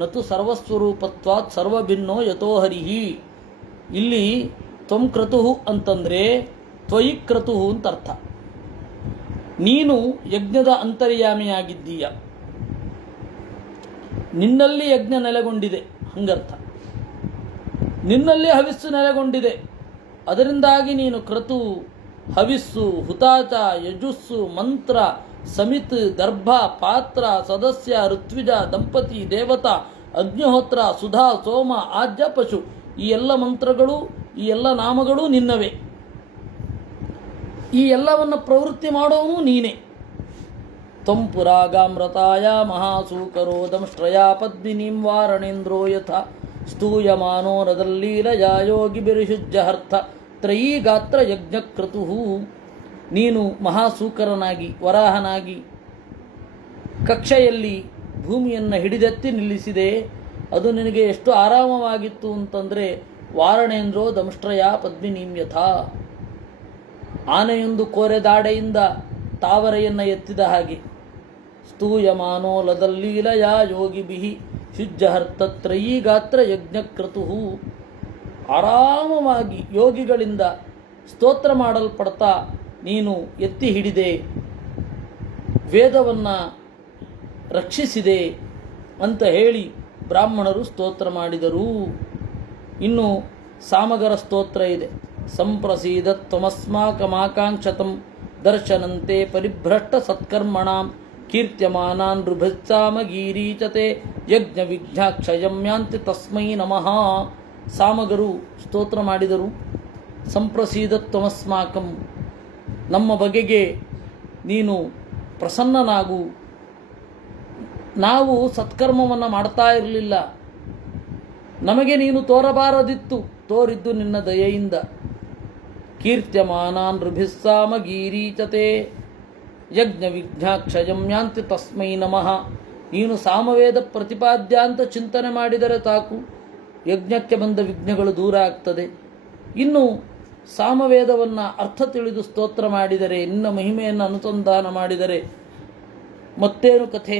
ನತು ಸರ್ವಸ್ವರೂಪತ್ವಾತ್ ಸರ್ವಭಿನ್ನೋ ಯಥೋ ಹರಿಹಿ. ಇಲ್ಲಿ ತ್ವಂ ಕ್ರತುಹು ಅಂತಂದರೆ ತ್ವಯಿ ಕ್ರತುಹು ಅಂತ ಅರ್ಥ. ನೀನು ಯಜ್ಞದ ಅಂತರ್ಯಾಮಿಯಾಗಿದ್ದೀಯ, ನಿನ್ನಲ್ಲಿ ಯಜ್ಞ ನೆಲೆಗೊಂಡಿದೆ ಹಂಗರ್ಥ. ನಿನ್ನಲ್ಲಿ ಹವಿಸ್ಸು ನೆಲೆಗೊಂಡಿದೆ, ಅದರಿಂದಾಗಿ ನೀನು ಕ್ರತು, ಹವಿಸ್ಸು, ಹುತಾಚ, ಯಜುಸ್ಸು, ಮಂತ್ರ, ಸಮಿತ್, ದರ್ಭ, ಪಾತ್ರ, ಸದಸ್ಯ, ಋತ್ವಿಜ, ದಂಪತಿ, ದೇವತಾ, ಅಗ್ನಿಹೋತ್ರ, ಸುಧಾ, ಸೋಮ, ಆಜ್ಯ, ಪಶು, ಈ ಎಲ್ಲ ಮಂತ್ರಗಳು, ಈ ಎಲ್ಲ ನಾಮಗಳು ನಿನ್ನವೇ. ಈ ಎಲ್ಲವನ್ನು ಪ್ರವೃತ್ತಿ ಮಾಡೋನು ನೀನೇ. ತ್ವಂ ಪುರಾಗಾಮೃತಾಯ ಮಹಾಸೂಕರೋ ದಂಷ್ಟ್ರಯಾ ಪದ್ಮಿನೀಂ ವಾರಣೇಂದ್ರೋ ಯಥಾ ಸ್ತೂಯಮಾನೋ ರದಲ್ಲೀಲಯಾ ಯೋಗಿಭಿರ್ಯುಜ್ಯಹರ್ಥ ತ್ರಯೀ ಗಾತ್ರ ಯಜ್ಞಕ್ರತುಹು. ನೀನು ಮಹಾಸೂಕರನಾಗಿ, ವರಾಹನಾಗಿ ಕಕ್ಷೆಯಲ್ಲಿ ಭೂಮಿಯನ್ನು ಹಿಡಿದೆತ್ತಿ ನಿಲ್ಲಿಸಿದೆ. ಅದು ನಿನಗೆ ಎಷ್ಟು ಆರಾಮವಾಗಿತ್ತು ಅಂತಂದರೆ, ವಾರಣೇಂದ್ರೋ ದಂಷ್ಟ್ರಯ ಪದ್ಮಿನೀಂ ಯಥಾ, ಆನೆಯೊಂದು ಕೋರೆದಾಡೆಯಿಂದ ತಾವರೆಯನ್ನು ಎತ್ತಿದ ಹಾಗೆ. ಸ್ತೂಯಮಾನೋ ಲದಲ್ಲೀಲಯಾ ಯೋಗಿಭಿಃ ಶುಜ್ಯಹರ್ಥ ತ್ರಯೀ ಗಾತ್ರ ಯಜ್ಞಕ್ರತುಹು. ಆರಾಮವಾಗಿ ಯೋಗಿಗಳಿಂದ ಸ್ತೋತ್ರ ಮಾಡಲ್ಪಡ್ತಾ ನೀನು ಎತ್ತಿ ಹಿಡಿದೆ, ವೇದವನ್ನು ರಕ್ಷಿಸಿದೆ ಅಂತ ಹೇಳಿ ಬ್ರಾಹ್ಮಣರು ಸ್ತೋತ್ರ ಮಾಡಿದರು. ಇನ್ನು ಸಾಮಗರ ಸ್ತೋತ್ರ ಇದೆ. ಸಂಪ್ರಸೀದ ತ್ವಮಸ್ಮಾಕಮಾಕಾಂಕ್ಷತಂ ದರ್ಶನಂತೆ ಪರಿಭ್ರಷ್ಟ ಸತ್ಕರ್ಮಣಾಂ ಕೀರ್ತ್ಯಮಾನಾನ್ ನೃಭಿಸ್ಸಾಮಗೀರೀಚತೆ ಯಜ್ಞ ವಿಘ್ನಾಕ್ಷಯಂ ಯಾಂತಿ ತಸ್ಮೈ ನಮಃ. ಸಾಮಗರು ಸ್ತೋತ್ರ ಮಾಡಿದರು. ಸಂಪ್ರಸೀದ ತ್ವಮಸ್ಮಾಕಂ, ನಮ್ಮ ಬಗೆಗೆ ನೀನು ಪ್ರಸನ್ನನಾಗು. ನಾವು ಸತ್ಕರ್ಮವನ್ನು ಮಾಡ್ತಾ ಇರಲಿಲ್ಲ, ನಮಗೆ ನೀನು ತೋರಬಾರದಿತ್ತು, ತೋರಿದ್ದು ನಿನ್ನ ದಯೆಯಿಂದ. ಕೀರ್ತ್ಯಮಾನಾನ್ ನೃಭಿಸ್ಸಾಮಗೀರೀಚತೆ ಯಜ್ಞ ವಿಘ್ನಾಕ್ಷಯಂ ಯಾಂತಿ ತಸ್ಮೈ ನಮಃ. ನೀನು ಸಾಮವೇದ ಪ್ರತಿಪಾದ್ಯ ಅಂತ ಚಿಂತನೆ ಮಾಡಿದರೆ ಸಾಕು, ಯಜ್ಞಕ್ಕೆ ಬಂದ ವಿಘ್ನಗಳು ದೂರ ಆಗ್ತದೆ. ಇನ್ನು ಸಾಮವೇದವನ್ನು ಅರ್ಥ ತಿಳಿದು ಸ್ತೋತ್ರ ಮಾಡಿದರೆ, ನಿನ್ನ ಮಹಿಮೆಯನ್ನು ಅನುಸಂಧಾನ ಮಾಡಿದರೆ ಮತ್ತೇನು ಕಥೆ.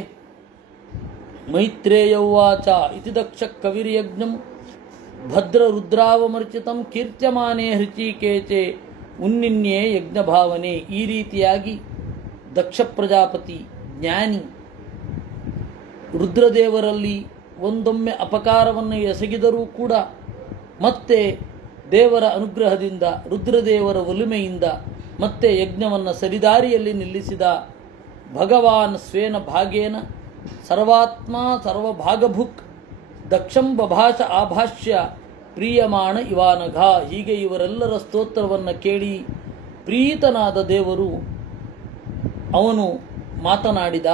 ಮೈತ್ರೇಯ ಉವಾಚ ಇತಿ ದಕ್ಷ ಕವಿರ್ಯಜ್ಞಂ ಭದ್ರ ರುದ್ರಾವಮರ್ಚಿತಂ ಕೀರ್ತ್ಯಮಾನೇ ಹೃಚಿಕೇಚೆ ಉನ್ನಿನ್ಯೇ ಯಜ್ಞ ಭಾವನೆ. ಈ ರೀತಿಯಾಗಿ ದಕ್ಷ ಪ್ರಜಾಪತಿ ಜ್ಞಾನಿ ರುದ್ರದೇವರಲ್ಲಿ ಒಂದೊಮ್ಮೆ ಅಪಕಾರವನ್ನು ಎಸಗಿದರೂ ಕೂಡ ಮತ್ತೆ ದೇವರ ಅನುಗ್ರಹದಿಂದ, ರುದ್ರದೇವರ ಒಲುಮೆಯಿಂದ ಮತ್ತೆ ಯಜ್ಞವನ್ನು ಸರಿದಾರಿಯಲ್ಲಿ ನಿಲ್ಲಿಸಿದ. ಭಗವಾನ್ ಸ್ವೇನ ಭಾಗೇನ ಸರ್ವಾತ್ಮ ಸರ್ವಭಾಗಭುಕ್ ದಕ್ಷಂ ಬಭಾಷ ಆಭಾಷ್ಯ ಪ್ರಿಯಮಾಣ ಇವಾನಘ. ಹೀಗೆ ಇವರೆಲ್ಲರ ಸ್ತೋತ್ರವನ್ನು ಕೇಳಿ ಪ್ರೀತನಾದ ದೇವರು ಅವನು ಮಾತನಾಡಿದ.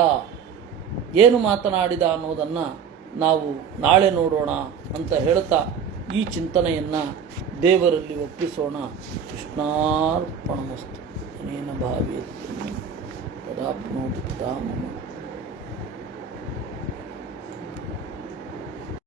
ಏನು ಮಾತನಾಡಿದ ಅನ್ನೋದನ್ನು ನಾವು ನಾಳೆ ನೋಡೋಣ ಅಂತ ಹೇಳ್ತಾ ಈ ಚಿಂತನೆಯನ್ನು ದೇವರಲ್ಲಿ ಒಪ್ಪಿಸೋಣ. ಕೃಷ್ಣಾರ್ಪಣಮಸ್ತು. ಅನೇನ ಭಾವೇತ್ ಪದಾಪ್ನೋತಿ ಪದಾ ಮಮ.